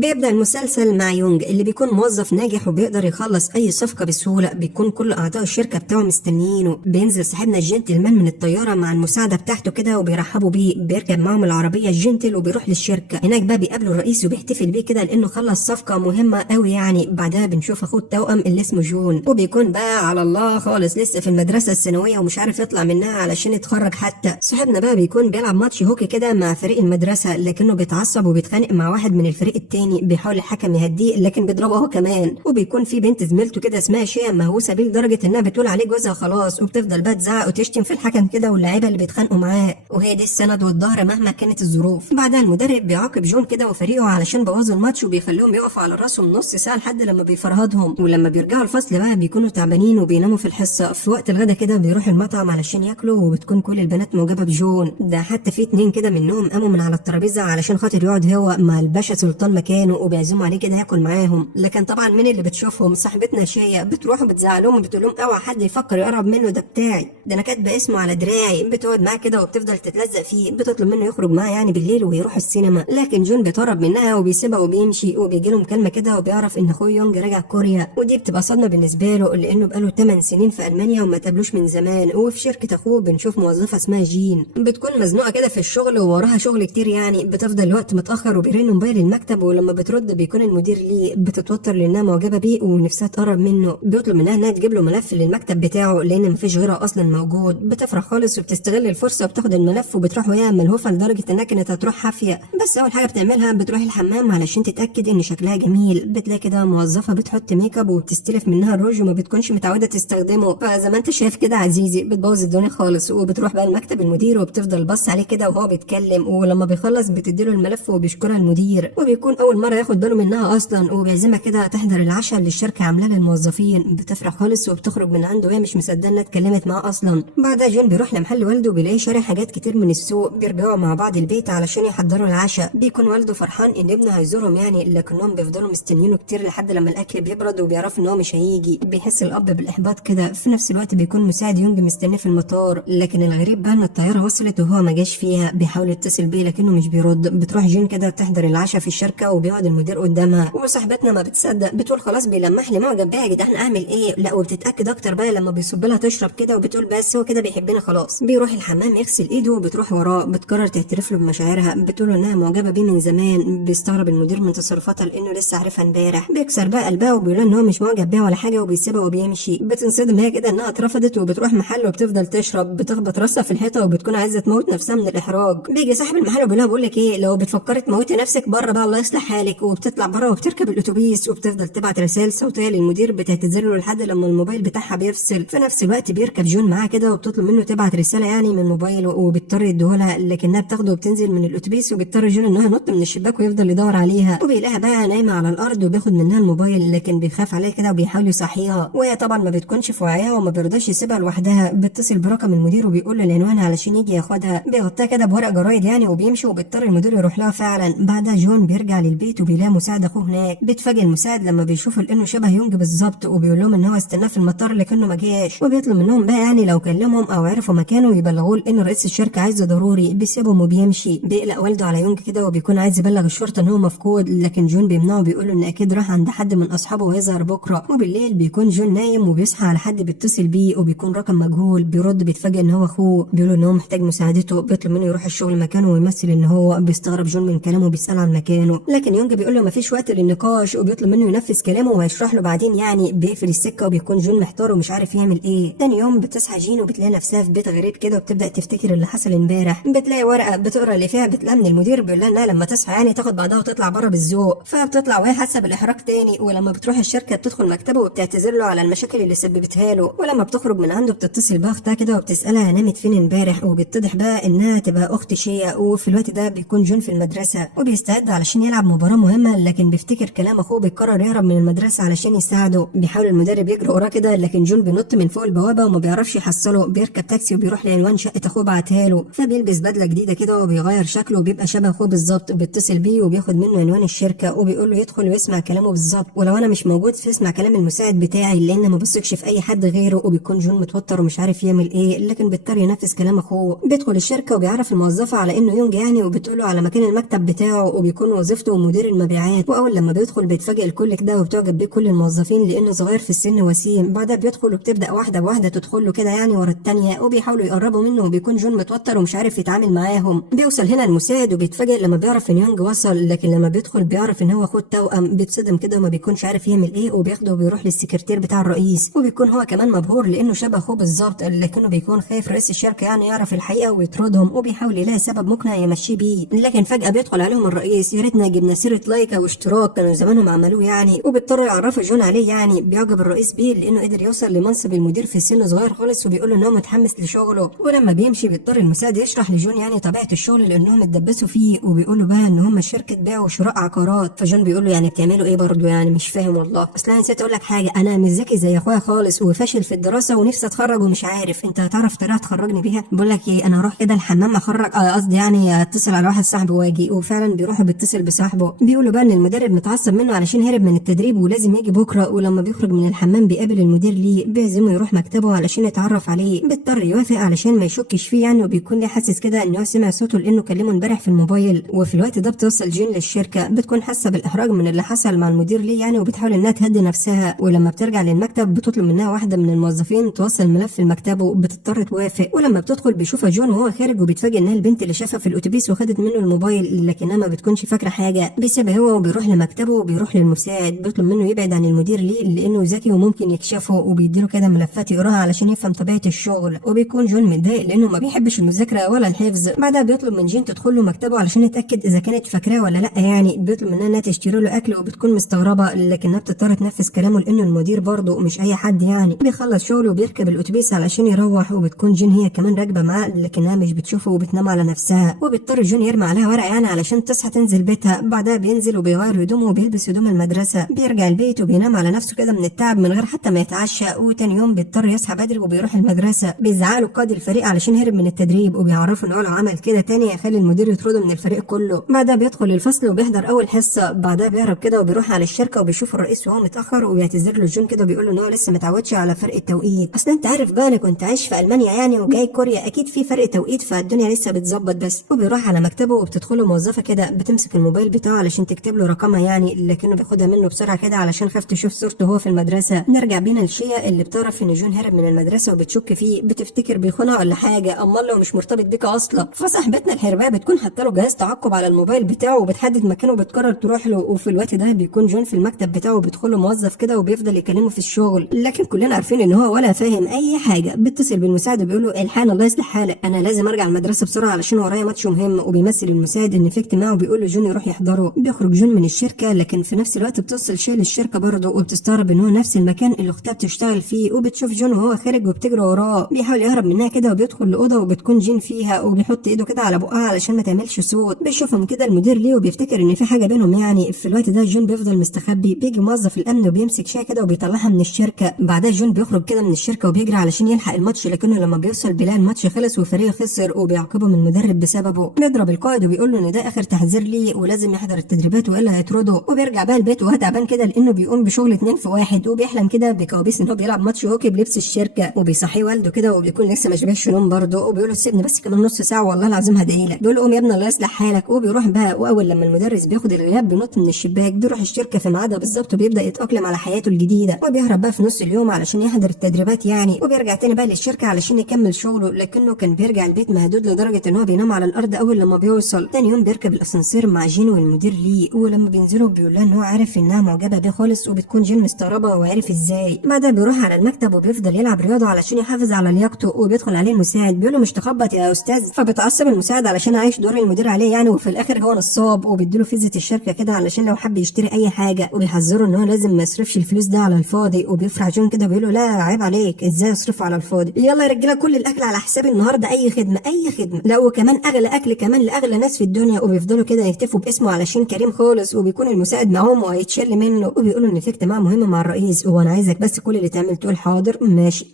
بيبدأ المسلسل مع يونج اللي بيكون موظف ناجح وبيقدر يخلص أي صفقة بسهولة. بيكون كل أعضاء الشركة بتاعه مستنيينه. بينزل صاحبنا الجنتلمان من الطيارة مع المساعدة بتاعته كده وبيرحبوا بيه. بيركب معهم العربية الجنتل وبيروح للشركة. هناك بقى بيقابلوا الرئيس وبيحتفل بيه كده لأنه خلص صفقة مهمة قوي يعني. بعدها بنشوف أخوه التوأم اللي اسمه جون، وبيكون بقى على الله خالص لسه في المدرسة الثانوية ومش عارف يطلع منها علشان يتخرج حتى. صاحبنا بقى بيكون بيلعب ماتش هوكي كده مع فريق المدرسة، لكنه بيتعصب وبيتخانق مع واحد من الفريق التاني. بيحاول الحكم يهديه لكن بيضربه هو كمان. وبيكون في بنت زميلته كده اسمها شيا مهووسه بيه لدرجه انها بتقول عليه جوزها خلاص، وبتفضل بقى تزعق وتشتم في الحكم كده واللعيبه اللي بيتخانقوا معاه، وهي دي السند والظهر مهما كانت الظروف. بعدها المدرب بيعاقب جون كده وفريقه علشان بوظوا الماتش وبيخليهم يقفوا على راسهم نص ساعه لحد لما بيفرهدهم. ولما بيرجعوا الفصل بقى بيكونوا تعبانين وبيناموا في الحصه. في وقت الغدا كده بيروحوا المطعم علشان ياكلوا، وبتكون كل البنات معجبه بجون ده. حتى في اتنين كده منهم قاموا من على الترابيزه علشان خاطر يقعد هو مع الباشا سلطان مكانه وبيعزموا عليه كده ياكل معاهم. لكن طبعا مين اللي بتشوفهم؟ صاحبتنا شيا. بتروح وبتزعلهم وبتقول لهم اوعى حد يفكر يقرب منه، ده بتاعي، ده انا كاتبه اسمه على دراعي. بتقعد معاه كده وبتفضل تتلزق فيه. بتطلب منه يخرج معاه يعني بالليل ويروحوا السينما، لكن جون بيتهرب منها وبيسيبها وبيمشي. وبيجي له مكالمه كده وبيعرف ان اخوه يونج راجع كوريا، ودي بتبقى صدمه بالنسبه له لانه بقاله 8 سنين في المانيا وما تقابلوش من زمان. وفي شركه اخوه بنشوف موظفه اسمها جين بتكون مزنوقه كده في الشغل ووراها شغل كتير يعني. بتفضل الوقت متاخر وبيرن موبايل المكتب، ولما بترد بيكون المدير ليه. بتتوتر لانها معجبه بيه ونفسها تقرب منه. بيطلب منها انها تجيب له ملف للمكتب بتاعه لان مفيش غيرها اصلا موجود. بتفرح خالص وبتستغل الفرصه وبتاخد الملف وبتروح وهي ملهوفه لدرجه انها كانت هتروح حافيه. بس اول حاجه بتعملها بتروح الحمام علشان تتاكد ان شكلها جميل. بتلاقي كده موظفه بتحط ميك اب وبتستلف منها الروج وما بتكونش متعوده تستخدمه، فزي ما انت شايف كده عزيزي بتبوظ الدنيا خالص. وبتروح بقى المكتب المدير وبتفضل بص عليه كده وهو بيتكلم، ولما بيخلص بتديله الملف وبيشكرها المدير. وبيكون اول مره ياخد باله منها اصلا، وبيعزمها كده تحضر العشاء اللي الشركه عاملاه للموظفين. بتفرح خالص وبتخرج من عنده وهي مش مصدقه انها اتكلمت معاه اصلا. بعدها جون بيروح لمحل والده وبيلاقيه شاري حاجات كتير من السوق. بيرجعوا مع بعض البيت علشان يحضروا العشاء. بيكون والده فرحان ان ابنه هيزورهم يعني، لكنهم بيفضلوا مستنيينه كتير لحد لما الاكل بيبرد وبيعرف ان هو مش هيجي. بيحس الاب بالاحباط كده. في نفس الوقت بيكون مساعد يونج مستنيه في المطار، لكن الغريب بقى ان الطياره وصلت وهو ما جاش فيها. بيحاول يتصل بيه لكنه مش بيرد. بتروح جين كده تحضر العشاء في الشركه وبيقعد المدير قدامها، وصاحبتنا ما بتصدق. بتقول خلاص بيلمح لي معجب بيها يا جدعان اعمل ايه؟ لا وبتتاكد اكتر بقى لما بيصب لها تشرب كده وبتقول بس هو كده بيحبنا خلاص. بيروح الحمام يغسل ايده وبتروح وراه. بتقرر تعترف له بمشاعرها. بتقول انها معجبه بيه من زمان. بيستغرب المدير من تصرفاتها لانه لسه عارفها امبارح. بيكسر بقى قلبها وبيقول ان هو مش معجب بيها ولا حاجه وبيسيبها وبيمشي. بتنصدم هي كده انها اترفضت وبتروح محل وبتفضل تشرب. بتخبط راسها في الحيطه وبتكون عايزه تموت نفسها من الاحراج. بيجي صاحب المحل وبيقول لها بقول لك ايه، لو بتفكري تموتي نفسك بره بقى الله يصلح حالك. وبتطلع بره وبتركب الاتوبيس وبتفضل تبعت رسائل صوتيه للمدير بتعتذر له لحد لما الموبايل بتاعها بيفصل. في نفس الوقت بيركب جون معاها كده وبتطلب منه تبعت رساله يعني من موبايله، وبيضطر يديهولها لكنها بتاخده وبتنزل من الاتوبيس. وبيضطر جون انه ينط من الشباك ويفضل يدور عليها، وبيلاقيها بقى نايمه على الارض وبياخد منها الموبايل، لكن بيخاف عليها كده وبيحاول يصحيها، وهي طبعا ما بتكونش في وعيها وما بيرضاش يسيبها لوحدها. بيتصل برقم المدير وبيقول له العنوان علشان يجي ياخدها. بيغطيها كده بورق جرايد يعني وبيمشي، وبيضطر المدير يروح لها فعلا. بعدها جون بيرجع للبيت وبيلاقي مساعد اخوه هناك. بيتفاجئ المساعد لما بيشوفه لانه شبه يونج بالظبط، وبيقول لهم ان هو استناه في المطار لكنه ما جاش. وبيطلب منهم بقى يعني لو كلمهم او عرفوا مكانه يبلغوه لانه رئيس الشركه عايزه ضروري. بيسيبهم وبيمشي. بيقلق والده على يونج كده وبيكون عايز يبلغ الشرطه ان هو مفقود، لكن جون بيمنعه بيقول له ان اكيد راح عند حد من اصحابه ويظهر بكره. وبالليل بيكون جون نايم وبيصحى على حد بيتصل بيه وبيكون رقم مجهول. بيرد بيتفاجئ ان هو اخوه. بيقول ان هو محتاج مساعدته. بيطلب منه يروح الشغل مكانه ويمثل ان هو. بيستغرب جون من كلامه وبيساله عن مكانه، لكن يونج بيقول له مفيش وقت للنقاش وبيطلب منه ينفذ كلامه وهيشرح له بعدين يعني. بيقفل السكه وبيكون جون محتار ومش عارف يعمل ايه. تاني يوم بتصحى جين وبتلاقي نفسها في بيت غريب كده وبتبدا تفتكر اللي حصل امبارح. بتلاقي ورقه بتقرا اللي فيها. بتلاقي من المدير بيقول لها انها لما تصحى يعني تاخد بعضها وتطلع بره بالذوق. فبتطلع وهي حاسه بالاحراج تاني. ولما بتروح الشركه بتدخل مكتبه وبتعتذر له على المشاكل اللي سببتها له. ولما بتخرج من عنده بتتصل باختها كده وبتسالها نامت فين امبارح. وبتتضح بقى انها تبقى اخت شيا. وفي الوقت ده بيكون جون في المدرسه وبيستعد علشان يلعب مباراه مهمه، لكن بيفتكر كلام اخوه. بيقرر يهرب من المدرسه علشان يساعده. بيحاول المدرب يجري وراه كده، لكن جون بينط من فوق البوابه وما بيعرفش يحصله. بيركب تاكسي وبيروح لعنوان شقه اخوه بعتها له. فبيلبس بدله جديده كده وبيغير شكله وبيبقى شبه اخوه بالظبط. بيتصل بيه وبياخد منه عنوان الشركه وبيقول له يدخل ويسمع كلامه بالظبط، ولو انا مش موجود فاسمع كلام المساعد بتاعي لان ما بثقش في اي حد غيره. وبيكون جون متوتر ومش عارف يعمل ايه، لكن بيضطر ينفذ كلام اخوه. بيدخل الشركه وبيعرف الموظفه على انه يونج يعني، وبتقول له على مكان المكتب بتاعه. وبيكون وظيفته مدير المبيعات. واول لما بيدخل بيتفاجئ الكل كده وبتعجب بيه كل الموظفين لانه صغير في السن وسيم. بعدها بيدخل وبتبدا واحده بواحده تدخل له كده يعني ورا الثانيه وبيحاولوا يقربوا منه وبيكون جون متوتر ومش عارف يتعامل معاهم. بيوصل هنا المساعد وبيتفاجئ لما بيعرف ان يونج وصل، لكن لما بيدخل بيعرف ان هو اخوه التوأم. بيتصدم كده وما بيكونش عارف يعمل ايه وبياخده وبيروح للسكرتير بتاع الرئيس وبيكون هو كمان مبهور لانه شبه اخوه بالظبط، لكنه بيكون خايف رئيس الشركه يعني يعرف الحقيقه ويطردهم وبيحاول يلاقي سبب مقنع يمشيه بيه. لكن فجاه بيدخل عليهم الرئيس، يا ريتنا جبنا سيره لايك او اشتراك كانوا زمانهم عملوه يعني، وبيضطروا يعرفوا جون عليه. يعني بيعجب الرئيس بيه لانه قدر يوصل لمنصب المدير في سن صغير خالص وبيقول له ان هو متحمس لشغله. ولما بيمشي بيضطر المساعد يشرح لجون يعني طبيعه الشغل لانهم اتدبسوا فيه، وبيقولوا بقى ان هم شركه بيع وشراء عقارات. فجون بيقول له يعني بتعملوا ايه برضه يعني مش فاهم والله. اصل انا نسيت اقول لك حاجه، انا مش ذكي زي اخويا خالص وفاشل في الدراسه ونفسي اتخرج ومش عارف، انت هتعرف طريقه تخرجني بيها؟ بقول لك ايه، انا هروح كده الحمام اخرج قصدي يعني اتصل على واحد صاحبي واجي. وفعلا بيروح بيتصل بصاحبه، بيقولوا بقى ان المدرب متعصب منه علشان هرب من التدريب ولازم يجي بكره. ولما بيخرج من الحمام بيقابل المدير ليه، بيعزمه يروح مكتبه علشان يتعرف عليه. بيضطر يوافق علشان ما يشكش فيه يعني، وبيكون ليه حاسس كده ان هو سمع صوته لانه كلمه امبارح في الموبايل. وفي الوقت ده بتوصل جين للشركه، بتكون حاسه بالاحراج من اللي حصل مع المدير ليه يعني، وبتحاول انها تهدي نفسها. ولما بترجع للمكتب بتطلب منها واحده من الموظفين توصل ملف لمكتبه، بتضطر توافق. ولما بتدخل بيشوفها جون وهو خارج وبيتفاجئ انها البنت اللي شافها في الاتوبيس وخدت منه الموبايل، لكنها ما بتكونش فاكره حاجه. بيسيبها هو وبيروح لمكتبه وبيروح للمساعد، بيطلب منه يبعد عن المدير ليه لانه ذكي وممكن يكشفه، وبيديله كده ملفات يقراها علشان يفهم طبيعه الشغل. وبيكون جون متضايق لانه ما بيحبش المذاكره ولا الحفظ. بعدها بيطلب من جين تدخل له مكتبه علشان يتاكد اذا كانت فاكراه ولا لا يعني. بيطلب منها انها تشتري له اكل وبتكون مستغربه، لكنها بتضطر تنفذ كلامه لانه المدير برضه مش اي حد يعني. بيخلص شغله وبيركب الاتوبيس علشان يروح، وبتكون جين هي كمان راكبه معاه لكنها مش بتشوفه وبتنام على نفسها. وبيضطر جون يرمي عليها ورقه يعني علشان تصحى تنزل بيتها. بعدها بينزل وبيغير هدومه وبيلبس هدوم المدرسه، بيرجع البيت وبينام على نفسه كده من التعب من غير حتى ما يتعشى. وتاني يوم بيضطر يصحى بدري وبيروح المدرسه. بيزعله قائد الفريق علشان هرب من التدريب، وبيعرفه ان هو لو عمل كده تاني هيخلي المدير يطرده من الفريق كله. بعدها بيدخل الفصل وبيحضر اول حصه. بعدها بيهرب كده وبيروح على الشركه وبيشوف الرئيس وهو متاخر وبيعتذر له جون كده وبيقول له ان هو لسه متعودش على فرق التوقيت. اصل انت عارف بقى انا كنت عايش في المانيا يعني وجاي كوريا، اكيد في فرق توقيت فالدنيا لسه بتظبط بس. وبيروح على مكتبه وبتدخله موظفه كده بتمسك الموبايل بتاعه علشان تكتب له رقمها يعني، لكنه بياخدها منه بسرعه كده علشان خاف تشوف صورته وهو في المدرسه. نرجع بينا لشيا اللي بتعرف ان جون هرب من المدرسه وبتشك فيه، بتفتكر بيخونها ولا حاجه، امال لو مش مرتبط بيك اصلا. فصاحبتنا الحربايه بتكون حاطه له جهاز تعقب على الموبايل بتاعه وبتحدد مكانه وبتقرر تروح له. وفي الوقت ده بيكون جون في المكتب بتاعه وبيدخله موظف كده وبيفضل يكلمه في الشغل، لكن كلنا عارفين ان هو ولا فاهم اي حاجه. بيتصل بالمساعد وبيقول له الحان الله يصلح حالك، انا لازم ارجع المدرسه بسرعه علشان ورايا ماتش مهم. وبيمثل المساعد ان في اجتماع وبيقول له جون يروح يحضره. بيخرج جون من الشركه، لكن في نفس الوقت بتوصل شيء للشركه برضه وبتستغرب ان هو نفس المكان اللي اختها بتشتغل فيه. وبتشوف جون وهو خارج وبتجري وراه، بيحاول يهرب منها كده وبيدخل لاوضه وبتكون جين فيها وبيحط ايده كده على بقها علشان ما تعملش صوت. بيشوفهم كده المدير ليه وبيفتكر ان في حاجه بينهم يعني. في الوقت ده جون بيفضل مستخبي، بيجي موظف الامن وبيمسك شيء كده وبيطلعها من الشركه. بعدها جون بيخرج كده من الشركه وبيجري علشان يلحق الماتش، لكنه لما بيوصل بيلاقي الماتش خلص وفريقه خسر وبيعاقبه من المدرب بسببه. بيضرب القائد وبيقول له ان ده اخر تحذير ليه ولازم يحضر التدريبات والا هيطرده. وبيرجع بقى البيت وهو تعبان كده لانه بيقوم بشغل 2 في 1، وبيحلم كده بكوابيس ان هو بيلعب ماتش هوكي بلبس الشركه. وبيصحيه والده كده وبيكون لسه ما شبعش نوم برضه، وبيقول له سيبني بس كمان نص ساعه والله العظيم هدعيلك. بيقول له قوم يا ابني الله يصلح حالك. وبيروح بقى، واول لما المدرس بياخد الغياب بينط من الشباك، بيروح الشركه في ميعادها بالظبط وبيبدا يتاقلم على حياته الجديده. وبيهرب بقى في نص اليوم علشان يحضر التدريبات يعني، وبيرجع تاني بقى للشركه علشان يكمل شغله، لكنه كان بيرجع البيت مهدود لدرجه ان هو بينام على الارض اول لما بيوصل. تاني يوم بيركب الاسانسير مع جين والمدير ليه، ولما بينزلوا بيقول لها ان هو عارف انها معجبه بيه خالص، وبتكون جين مستغربه وعارف ازاي. بعدها بيروح على المكتب وبيفضل يلعب رياضه علشان يحافظ على لياقته. وبيدخل عليه المساعد بيقول له مش تخبط يا استاذ، فبتعصب المساعد علشان عايش دور المدير عليه يعني، وفي الاخر هو نصاب. وبيديله فيزة الشركه كده علشان لو حب يشتري اي حاجه، وبيحذره ان هو لازم ما يصرفش الفلوس ده على الفاضي. وبيفرح جون كده بيقول له لا عيب عليك، ازاي اصرفه على الفاضي، يلا يا رجاله كل الاكل على حسابي النهارده، اي خدمه اي خدمه، لا وكمان اغلى اكل كمان لاغلى ناس في الدنيا. وبيفضلوا كده يهتفوا باسمه علشان كريم خالص، وبيكون المساعد معاهم وهيتشل منه. وبيقولوا ان في اجتماع مهم مع الرئيس، وانا عايزك بس كل اللي تعمل تقول حاضر ماشي.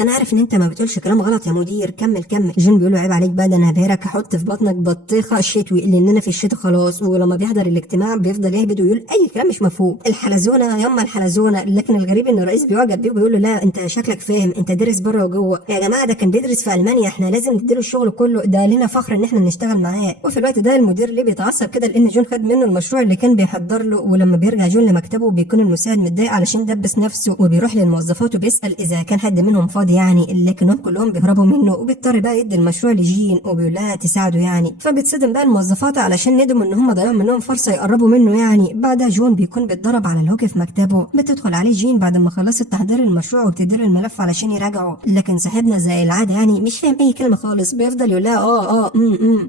انا عارف ان انت ما بتقولش كلام غلط يا مدير، كمل كمل. جون بيقول له عيب عليك بقى، ده انا هبهرك احط في بطنك بطيخه شتوي لاننا في الشتاء خلاص. ولما بيحضر الاجتماع بيفضل يهبد ويقول اي كلام مش مفهوم، الحلزونه ياما الحلزونه. لكن الغريب ان الرئيس بيعجب بيه وبيقول له لا انت شكلك فاهم، انت دارس بره وجوه. يا جماعه ده كان بيدرس في المانيا، احنا لازم نديله الشغل كله، ده لنا فخر ان احنا نشتغل معاه. وفي الوقت ده المدير ليه بيتعصب كده لان جون خد منه المشروع اللي كان بيحضر له. ولما بيرجع جون لمكتبه بيكون المساعد متضايق علشان دبس نفسه، وبيروح للموظفات وبيسال اذا كان حد منهم فاضي يعني، لكنهم كلهم بيهربوا منه. وبيضطر بقى يدي المشروع لجين وبيقول لها تساعده يعني. فبتصدم بقى الموظفات علشان ندموا ان هم ضيعوا منهم فرصه يقربوا منه يعني. بعدها جون بيكون بيتضرب على الهوك في مكتبه. بتدخل عليه جين بعد ما خلصت تحضير المشروع وبتديله الملف علشان يراجعه، لكن صاحبنا زي العاده يعني مش فاهم اي كلمه خالص. بيفضل يقول لها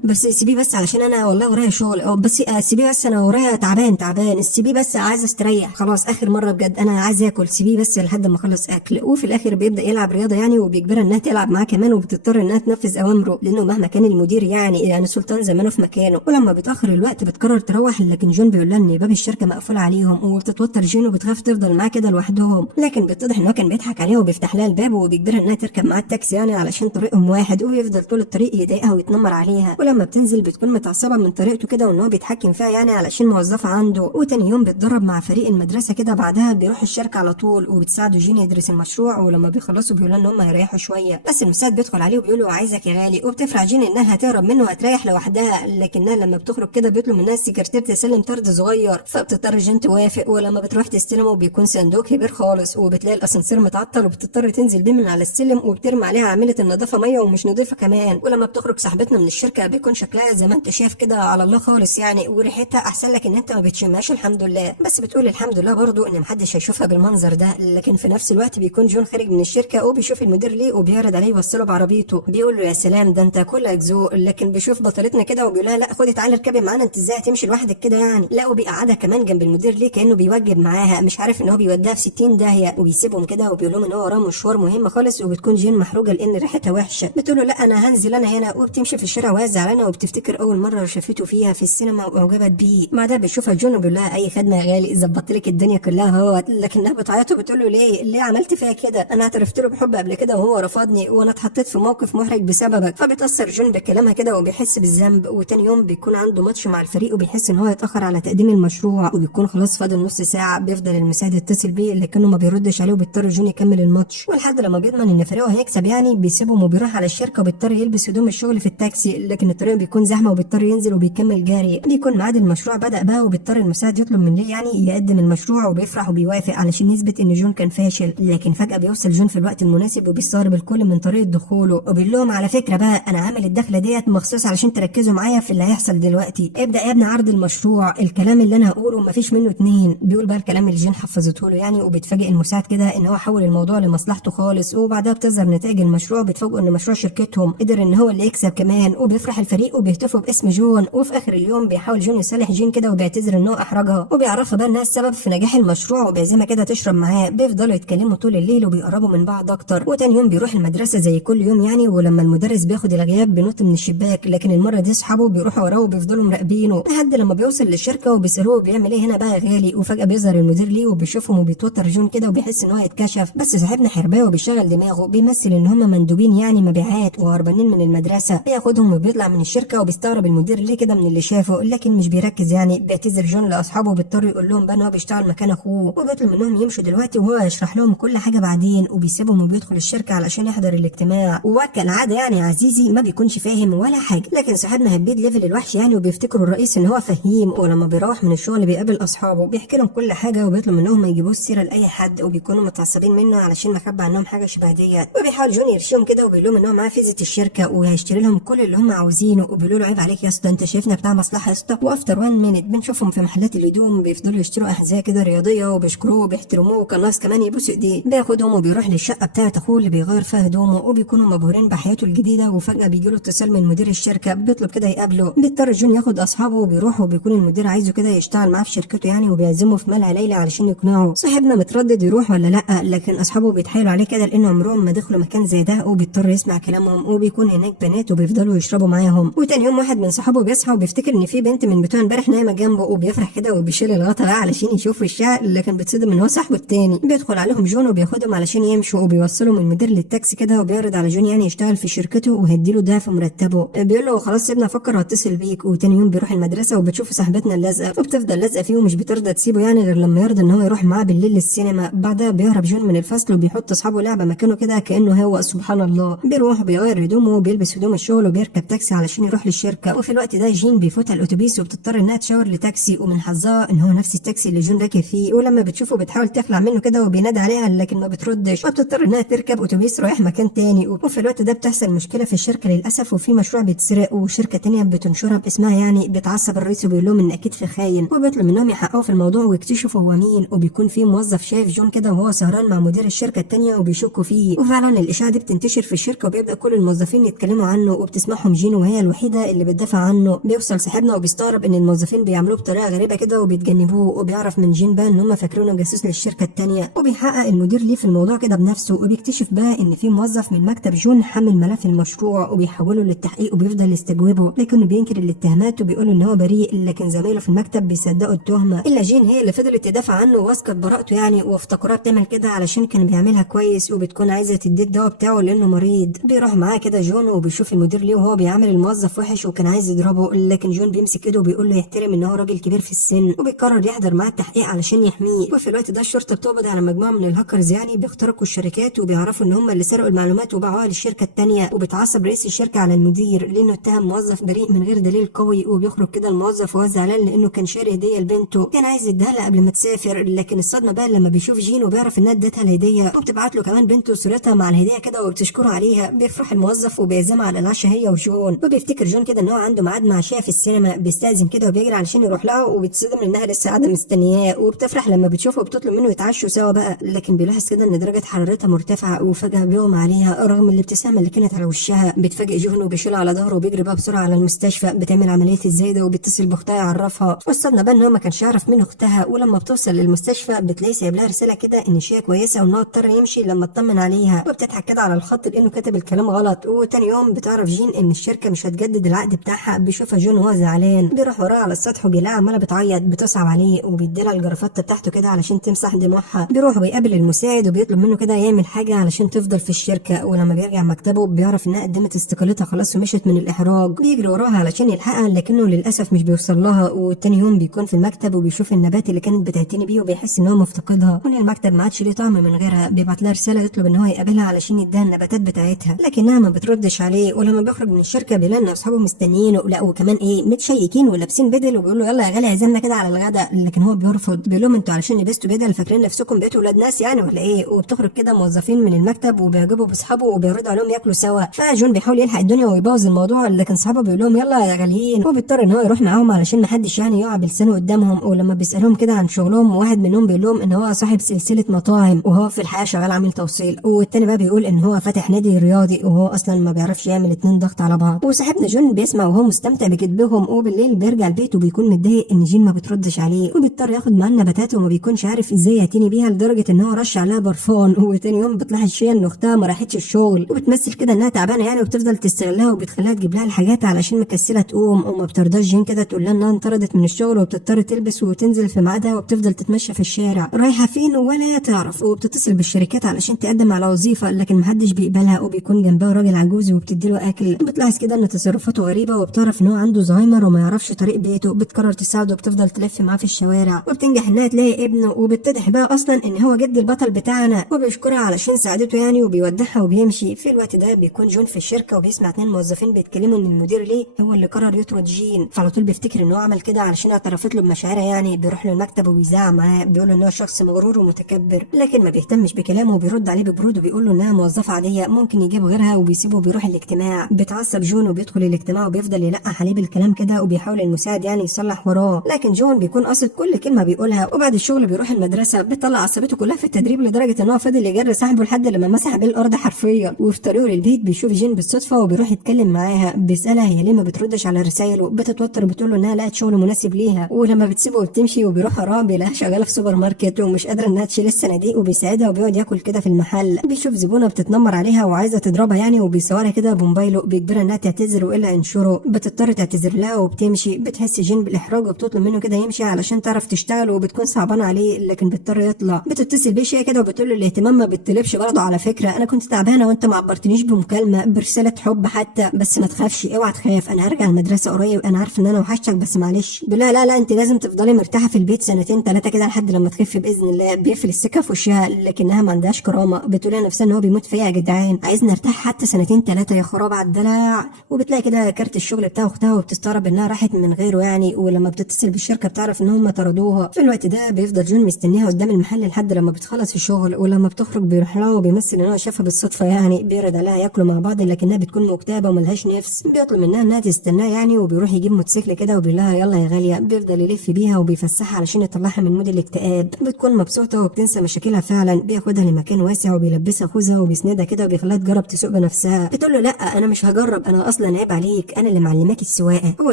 بس سيبيه بس علشان انا والله ورايا شغل، او بس سيبيه بس انا ورايا تعبان سيبيه بس عايز استريح خلاص اخر مره بجد انا عايز اكل، سيبيه بس لحد ما اخلص اكل. وفي الاخر بيبدا يلعب رياضه يعني، وبيجبرها انها تلعب معاه كمان، وبتضطر انها تنفذ اوامره لانه مهما كان المدير يعني السلطان زمانه في مكانه. ولما بيتاخر الوقت بتقرر تروح، لكن جون بيقول لها ان باب الشركه مقفول عليهم، وبتتوتر جين وبتخاف تفضل معاه كده لوحدهم. لكن بيتضح ان هو كان بيضحك عليها وبيفتح لها الباب وبيجبرها انها تركب معاه التاكسي يعني علشان طريقهم واحد، ويفضل طول الطريق يضايقها ويتنمر عليها. ولما بتنزل بتكون متعصبه من طريقته كده وان هو بيتحكم فيها يعني علشان موظفه عنده. وتاني يوم بيتدرب مع فريق المدرسه كده، بعدها بيروح الشركه على طول وبتساعده جين يدرس المشروع. ولما بيخلصوا بيقولوا ان هم هيريحوا شويه، بس المساعد بيدخل عليه وبيقول له عايزك يا غالي. وبتفرح جين انها هتهرب منه وهتريح لوحدها، لكنها لما بتخرج كده بيطلب منها السكرتير تسلم طرد صغير، فبتضطر جين توافق. ولما بتروح تستلمه بيكون صندوق كبير خالص، وبتلاقي الاسانسير متعطل وبتضطر تنزل بيه من على السلم، وبترمي عليها عامله النظافه ميه ومش نظيفه كمان. ولما بتخرج صاحبتنا من الشركه بيكون شكلها زي ما انت شايف كده على الله خالص يعني، وريحتها احسن لك ان انت ما بتشمهاش الحمد لله، بس بتقول الحمد لله برضو ان محدش هيشوفها بالمنظر ده. لكن في نفس الوقت بيكون جون خارج من الشركه وبيشوف المدير ليه وبيعرض عليه يوصله بعربيته. بيقول له يا سلام ده انت كلك ذوق. لكن بيشوف بطلتنا كده وبيقول لها لا خدي تعالي اركبي معانا، انت ازاي هتمشي لوحدك كده يعني. لا وبيقعدها كمان جنب المدير ليه كانه بيوجب معاها، مش عارف ان هو بيوديها في 60 داهيه. وبيسيبهم كده وبيقول لهم ان هو وراه مشوار مهم خالص، وبتكون جين محروجه لان ريحتها وحشه. بتقول له لا انا هنزل انا هنا. وبتمشي في الشارع وهي زعلانه وبتفتكر اول مره شافته فيها في السينما واعجبت بيه. بعدها بيشوفها جون وبيقول لها اي خدمه يا غالي ظبطت لك الدنيا كلها اهوت. لكنها بتعيط وبتقول له ليه عملت فيها كده؟ انا اعترفت له بحب قبل كده وهو رفضني، وانا اتحطيت في موقف محرج بسببك. فبيتاثر جون بكلامها كده وبيحس بالذنب. وتاني يوم بيكون عنده ماتش مع الفريق وبيحس ان هو يتاخر على تقديم المشروع، وبيكون خلاص فاضل نص ساعه. بيفضل المساعد يتصل بيه لكنه ما بيردش عليه، وبيضطر جون يكمل الماتش. ولحد لما بيضمن ان فريقه هيكسب يعني بيسيبهم وبيروح على الشركه، وبيضطر يلبس هدوم الشغل في التاكسي، لكن الطريق بيكون زحمه وبيضطر ينزل وبيكمل جاري. بيكون ميعاد المشروع بدأ بقى، وبيضطر المساعد يطلب من ليه يعني يقدم المشروع، وبيفرح وبيوافق علشان يثبت ان جون كان فاشل. لكن فجأة بيوصل جون في الوقت المناسب وبيستغرب الكل من طريقة دخوله، وبيقول لهم على فكرة بقى انا عامل الدخلة ديت مخصوص علشان تركزوا معايا في اللي هيحصل دلوقتي. ابدأ يا ابني عرض المشروع، الكلام اللي انا هقوله مفيش منه اتنين. بيقول بقى الكلام اللي جين حفظته له يعني، وبيتفاجئ المساعد كده ان هو حول الموضوع لمصلحته خالص. وبعدها بتظهر نتائج المشروع، بيتفاجئوا ان مشروع شركتهم قدر ان هو اللي يكسب كمان، وبيفرح الفريق وبيهتفوا باسم جون. وفي اخر اليوم بيحاول جون يصالح جين كده وبيعتذر ان هو احرجها، وبيعرفها بقى انها السبب في نجاح المشروع، وبيعزمها كده تشرب معاه. بيفضلوا يتكلموا طول الليل وبيقربوا من بعض اكتر. وتاني يوم بيروح المدرسه زي كل يوم يعني، ولما المدرس بياخد الغياب بينط من الشباك، لكن المره دي اصحابه بيروحوا وراه وبيفضلوا مراقبينه لحد لما بيوصل للشركه وبيسالوه بيعمل ايه هنا بقى يا غالي. وفجاه بيظهر المدير ليه وبيشوفهم وبيتوتر جون كده وبيحس ان هو هيتكشف، بس صاحبنا حرباوي وبيشغل دماغه بيمثل ان هم مندوبين يعني مبيعات وهربانين من المدرسه. بياخدهم وبيطلع من الشركه، وبيستغرب المدير ليه كده من اللي شافه، لكن مش بيركز يعني. بيعتذر جون لاصحابه وبيضطر يقول لهم بقى ان هو بيشتغل مكان اخوه، وبيطلب منهم يمشوا دلوقتي وهو هيشرح لهم كل حاجه بعدين. وبيسيبهم وبيدخل الشركه علشان يحضر الاجتماع. وكالعاده يعني عزيزي ما بيكونش فاهم ولا حاجه، لكن صاحبنا هبيد ليفل الوحش يعني، وبيفتكروا الرئيس ان هو فهيم. ولما بيروح من الشغل بيقابل اصحابه بيحكي لهم كل حاجه، وبيطلب منهم ما يجيبوش سيره لاي حد، وبيكونوا متعصبين منه علشان مخبي عنهم حاجه شبه ديت. وبيحاول جون يرشيهم كده وبيقول لهم ان هو معاه فيزة الشركه وهيشتري لهم كل اللي هم عاوزينه. وبيقولوا له عيب عليك يا اسطى انت شايفنا بتاع مصلحه يا اسطى. وافتر 1 مينيت بنشوفهم في محلات الهدوم بيفضلوا يشتروا احذيه كده رياضيه وبيشكروه وبيحترموه، وكان ناقص كمان يبوسوا ايديه. بياخدهم وبيروح للشقه بتاعه اخوه اللي بيغير فيها هدومه، وبيكونوا مبهورين بحياته الجديده. وفجاه بيجي له اتصال من مدير الشركه بيطلب كده يقابله. بيضطر جون ياخد اصحابه وبيروحوا، وبيكون المدير عايزه كده يشتغل معاه في شركته يعني، وبيعزمه في ملهى ليلى علشان يقنعه. صاحبنا متردد يروح ولا لا، لكن اصحابه بيتحايلوا عليه كده لان عمرهم ما دخلوا مكان زي ده، وبيضطر يسمع كلامهم. وبيكون هناك بنات وبيفضلوا يشربوا معاهم. وتاني يوم واحد من صحابه بيصحى وبيفتكر ان في بنت من بتوع امبارح نايمه جنبه، وبيفرح كده وبيشيل الغطا بقى علشان يشوف وشها، لكن بيتصدم ان هو صاحبه التاني. بيدخل عليهم جون وبياخدهم علشان يمشوا، وبيوصلهم المدير للتاكسي كده، وبيعرض على جون يعني يشتغل في شركته وهيديله ضعف مرتبه. بيقول له خلاص سيبنا افكر واتصل بيك. وتاني يوم بيروح المدرسه وبتشوف صاحبتنا اللازقه، وبتفضل لازقه فيه ومش بترضى تسيبه يعني غير لما يرضى ان هو يروح معاه بالليل للسينما. بعدها بيهرب جون من الفصل وبيحط اصحابه لعبه مكانه كده كانه هو سبحان الله. بيروح بيغير هدومه وبيلبس هدوم الشغل وبيركب تاكسي علشان يروح للشركه. وفي الوقت ده جين بيفوت الاتوبيس الاتوبيس وبتضطر انها تشاور لتاكسي، ومن حظها ان هو نفس التاكسي اللي جون راكب فيه، ولما بتشوفه بتحاول تخلع منه كده وبينادي عليها لكن ما بتردش، وبتضطر انها تركب اتوبيس رايح مكان تاني. وفي الوقت ده بتحصل مشكله في الشركه للاسف، وفي مشروع بيتسرق وشركه تانيه بتنشرها باسمها. يعني بيتعصب الرئيس وبيقول لهم ان اكيد في خاين، وبيطلب منهم يحققوا في الموضوع ويكتشفوا هو مين. وبيكون في موظف شايف جون كده وهو سهران مع مدير الشركه التانيه وبيشكوا فيه، وفعلا الاشاعه دي بتنتشر في الشركه وبيبدا كل الموظفين يتكلموا عنه، وبتسمعهم جين وهي الوحيده اللي بتدافع عنه. بيوصل صاحبنا وبيستغرب ان الموظفين بيعملوه بطريقه غريبه كده وبيتجنبوه، وبيعرف من جين بقى ان هم فاكرينه جاسوس للشركه التانيه، وبيحقق المدير ليه في الموضوع كده بنفسه، وبيكتشف بقى ان في موظف من مكتب جون حمل ملف المشروع وبيحوله للتحقيق وبيفضل يستجوبه، لكنه بينكر الاتهامات وبيقول ان هو بريء، لكن زمايله في المكتب بيصدقوا التهمه، الا جين هي اللي فضلت تدافع عنه واثقه ببراءته يعني، وافتكرها بتعمل كده علشان كان بيعملها كويس وبتكون عايزه تديه الدواء بتاعه لانه مريض. بيروح معاه كده جون وبيشوف المدير ليه وهو بيعامل الموظف وحش وكان عايز يضربه، لكن جون بيمسك ايده وبيقول له يحترم ان هو راجل كبير في السن، وبيقرر يحضر معاه التحقيق علشان يحميه. وفي الوقت ده الشرطه بتقبض على مجموعه من الهاكرز يعني بيخترقوا الشركات وبيعرفوا ان هم اللي سرقوا المعلومات وباعوها للشركه الثانيه، وبتعصب رئيس الشركه على المدير لانه اتهم موظف بريء من غير دليل قوي. وبيخرج كده الموظف وهو زعلان لانه كان شاري هديه لبنته كان عايز يديها لها قبل ما تسافر، لكن الصدمه بقى لما بيشوف جين وبيعرف انها ادتها الهديه وبتبعت له كمان بنته صورتها مع الهديه كده وبتشكره عليها. بيفرح الموظف وبيعزمها على العشاء هي وجون، وبيفتكر جون كده ان هو عنده ميعاد مع شيا في السينما، بيستأذن كده وبيجري علشان يروح لها وبتصدم انها لسه قاعده مستنياه، وبتفرح لما بتشوفه وبتطلب منه يتعشوا سوا بقى، لكن بيلاحظ كده ان درجه حرارتها مرتفعه وفجاه بيغمى عليها رغم الابتسامه اللي كانت على وشها. بتفاجئ جون وبيشيلها على ظهره وبيجري بقى بسرعه على المستشفى، بتعمل عمليه الزايده وبتصل باختها يعرفها، والصدمه بقى ان هو ما كانش يعرف مين اختها. ولما بتوصل للمستشفى بتلاقي سايب لها رساله كده ان شيا كويسه وان هو اضطر يمشي لما اطمن عليها، وبتضحك كده على الخط لانه كاتب الكلام غلط. وتاني يوم بتعرف جين ان الشركه مش هتجدد العقد بتاعها. بيشوفها جون وهو زعلان، بيروح وراها على السطح وبيلاقيها عماله بتعيط، بتصعب عليه وبيديلها الجرافته بتاعته كده علشان تمسح دموعها. بيروح ويقابل المساعد وبيطلب منه كده يعمل حاجه علشان تفضل في الشركه، ولما بيرجع مكتبه بيعرف انها قدمت استقالتها خلاص ومشت من الاحراج. بيجري وراها علشان يلحقها لكنه للاسف مش بيوصل لها. وتاني يوم بيكون في المكتب وبيشوف النبات اللي كانت بتعتني بيه وبيحس ان هو مفتقدها وان المكتب ما عادش ليه طعم من غيرها. بيبعت لها رساله يطلب ان هو يقابلها علشان يديها النباتات بتاعتها، لكنها ما بتردش عليه. ولما بيخرج من الشركه بيلاقي ان اصحابه مستنيينه، لا وكمان متشيكين ولابسين بدل، وبيقول له يلا يا غالي عزمنا كده على الغداء، لكن هو بيرفض. بيقول لهم انتوا علشان لبستوا بدل فاكرين نفسكم بقيتوا ولاد ناس يعني ولا ايه؟ وبتخرج كده موظفين من المكتب وبيعجبوا باصحابه وبيردوا عليهم ياكلوا سوا. فجون بيحاول يلحق الدنيا ويبوظ الموضوع، لكن صحابه بيقول لهم يلا يا غاليين، وبيضطر ان هو يروح معاهم علشان ما حدش يعني يقع بلسانه قدامهم. ولما بيسالهم كده عن شغلهم واحد منهم بيقول لهم ان هو صاحب سلسله مطاعم وهو في الحقيقه شغال عامل توصيل، والتاني بقى بيقول ان هو فاتح نادي رياضي وهو اصلا ما بيعرفش يعمل 2 ضغط على بعض. وصاحبنا جون بيسمع وهو مستمتع بكذبهم، وبالليل بيرجع البيت وبيكون متضايق ان جين ما بتردش عليه، وبيضطر ياخد معاه النباتات وما بيكونش عارف ازاي يعتني بيها لدرجه ان هو رش عليها برفان. وتاني يوم بتلاحظ شيا ان اختها ما راحتش الشغل وبتمثل كده انها تعبانه يعني، وبتفضل تستغلها وبتخليها تجيب لها الحاجات علشان مكسله تقوم، وما بترضاش جين كده تقول لها انها انطردت من الشغل وبتضطر تلبس وتنزل في ميعادها وبتفضل تتمشى في الشارع رايحه فين ولا تعرف. وبتتصل بالشركات علشان تقدم على وظيفه لكن محدش بيقبلها، وبيكون جنبها راجل عجوز وبتديله اكل. بتلاحظ كده ان تصرفاته غريبه وبتعرف ان هو عنده زهايمر وما يعرفش طريق بيته. بتقرر تساعده وبتفضل تلف معاه في الشوارع، وبتنجح انها تلاقي ابنه وبتتضح بقى اصلا ان هو جد البطل بتاعنا، وبيشكرها علشان ساعدته يعني وبيودعها وبيمشي. في الوقت ده بيكون جون في الشركه وبيسمع 2 موظفين بيتكلموا ان المدير ليه هو اللي قرر يطرد جين، فعلى طول بيفتكر ان هو عمل كده علشان اعترفت له بمشاعرها يعني. بيروح له المكتب وبيزعق معاه، بيقول له ان هو شخص مغرور ومتكبر، لكن ما بيهتمش بكلامه وبيرد عليه ببرود وبيقول له انها موظفه عاديه ممكن يجيب غيرها، وبيسيبه وبيروح الاجتماع. بتعصب جون وبيدخل الاجتماع وبيفضل يلقح عليه بالكلام كده وبيحاول المساعد يعني يصلح وراه، لكن جون بيكون قاصد كل كلمه بيقولها. وبعد الشغل بيروح المدرسه بيطلع عصبيته كلها في التدريب لدرجه ان هو فضل يجري صاحبه لحد لما مسح بيه الارض حرفيا. وفي طريقه للبيت بيشوف جين بالصدفه وبيروح يتكلم معاها، بيسالها هي ليه ما بتردش على رسايله. بتتوتر بتقول له انها لقت شغل مناسب ليها، ولما بتسيبه وبتمشي وبيروح وراها بيلاقيها شغاله في سوبر ماركت ومش قادره انها تشيل الصناديق، وبيساعدها وبيقعد ياكل كده في المحل. بيشوف زبونه بتتنمر عليها وعايزه تضربها يعني، وبيصورها كده بموبايله بيجبرها انها تعتذر والا ينشره. بتضطر تعتذر لها وبتمشي. بتحس جين بالاحراج وبتطلب منه كده يمشي علشان تعرف تشتغل، وبتكون صعبانه عليه لكن بيضطر يطلع. بتتصل بيه شيء كده وبتقول له الاهتمام ما بتطلبش برضه على فكره، انا كنت تعبانه وانت ما عبرتنيش بمكالمه برساله حب حتى، بس ما تخافش اوعى تخاف انا هرجع المدرسه قريب، انا عارف ان انا وحشتك بس معلش. لا لا لا انت لازم تفضلي مرتاحه في البيت 2 3 كده لحد لما تخفي باذن الله. بيقفل السكه في وشها لكنها ما عندهاش كرامه، بتقول لنفسها ان هو بيموت فيا يا جدعان، عايزني ارتاح حتى 2 3 يا خراب على الدلع. وبتلاقي كده كارت الشغل بتاع اختها وبتستغرب انها انها راحت من غيره يعني، ولما بتتصل بالشركه بتعرف ان هم طردوها. في الوقت ده بيفضل جون مستنيها قدام المحل لحد لما بتخلص الشغل، ولما بتخرج بيروح لها وبيمثل ان هو شافها بالصدفه يعني، بيرد عليها ياكلوا مع بعض لكنها بتكون مكتئبه وملهاش نفس. بيطلب منها انها تستناه يعني، وبيروح يجيب موتوسيكل كده وبيقول لها يلا يا غاليه. بيفضل يلف بيها وبيفسحها علشان يطلعها من مود الاكتئاب. بتكون مبسوطه وبتنسى مشاكلها فعلا. بياخدها لمكان واسع وبيلبسها خوذه وبيسندها كده وبيخليها تجرب تسوق بنفسها. بتقول له لا انا مش هجرب، انا اصلا عيب عليك، انا اللي معلماك السواقه. هو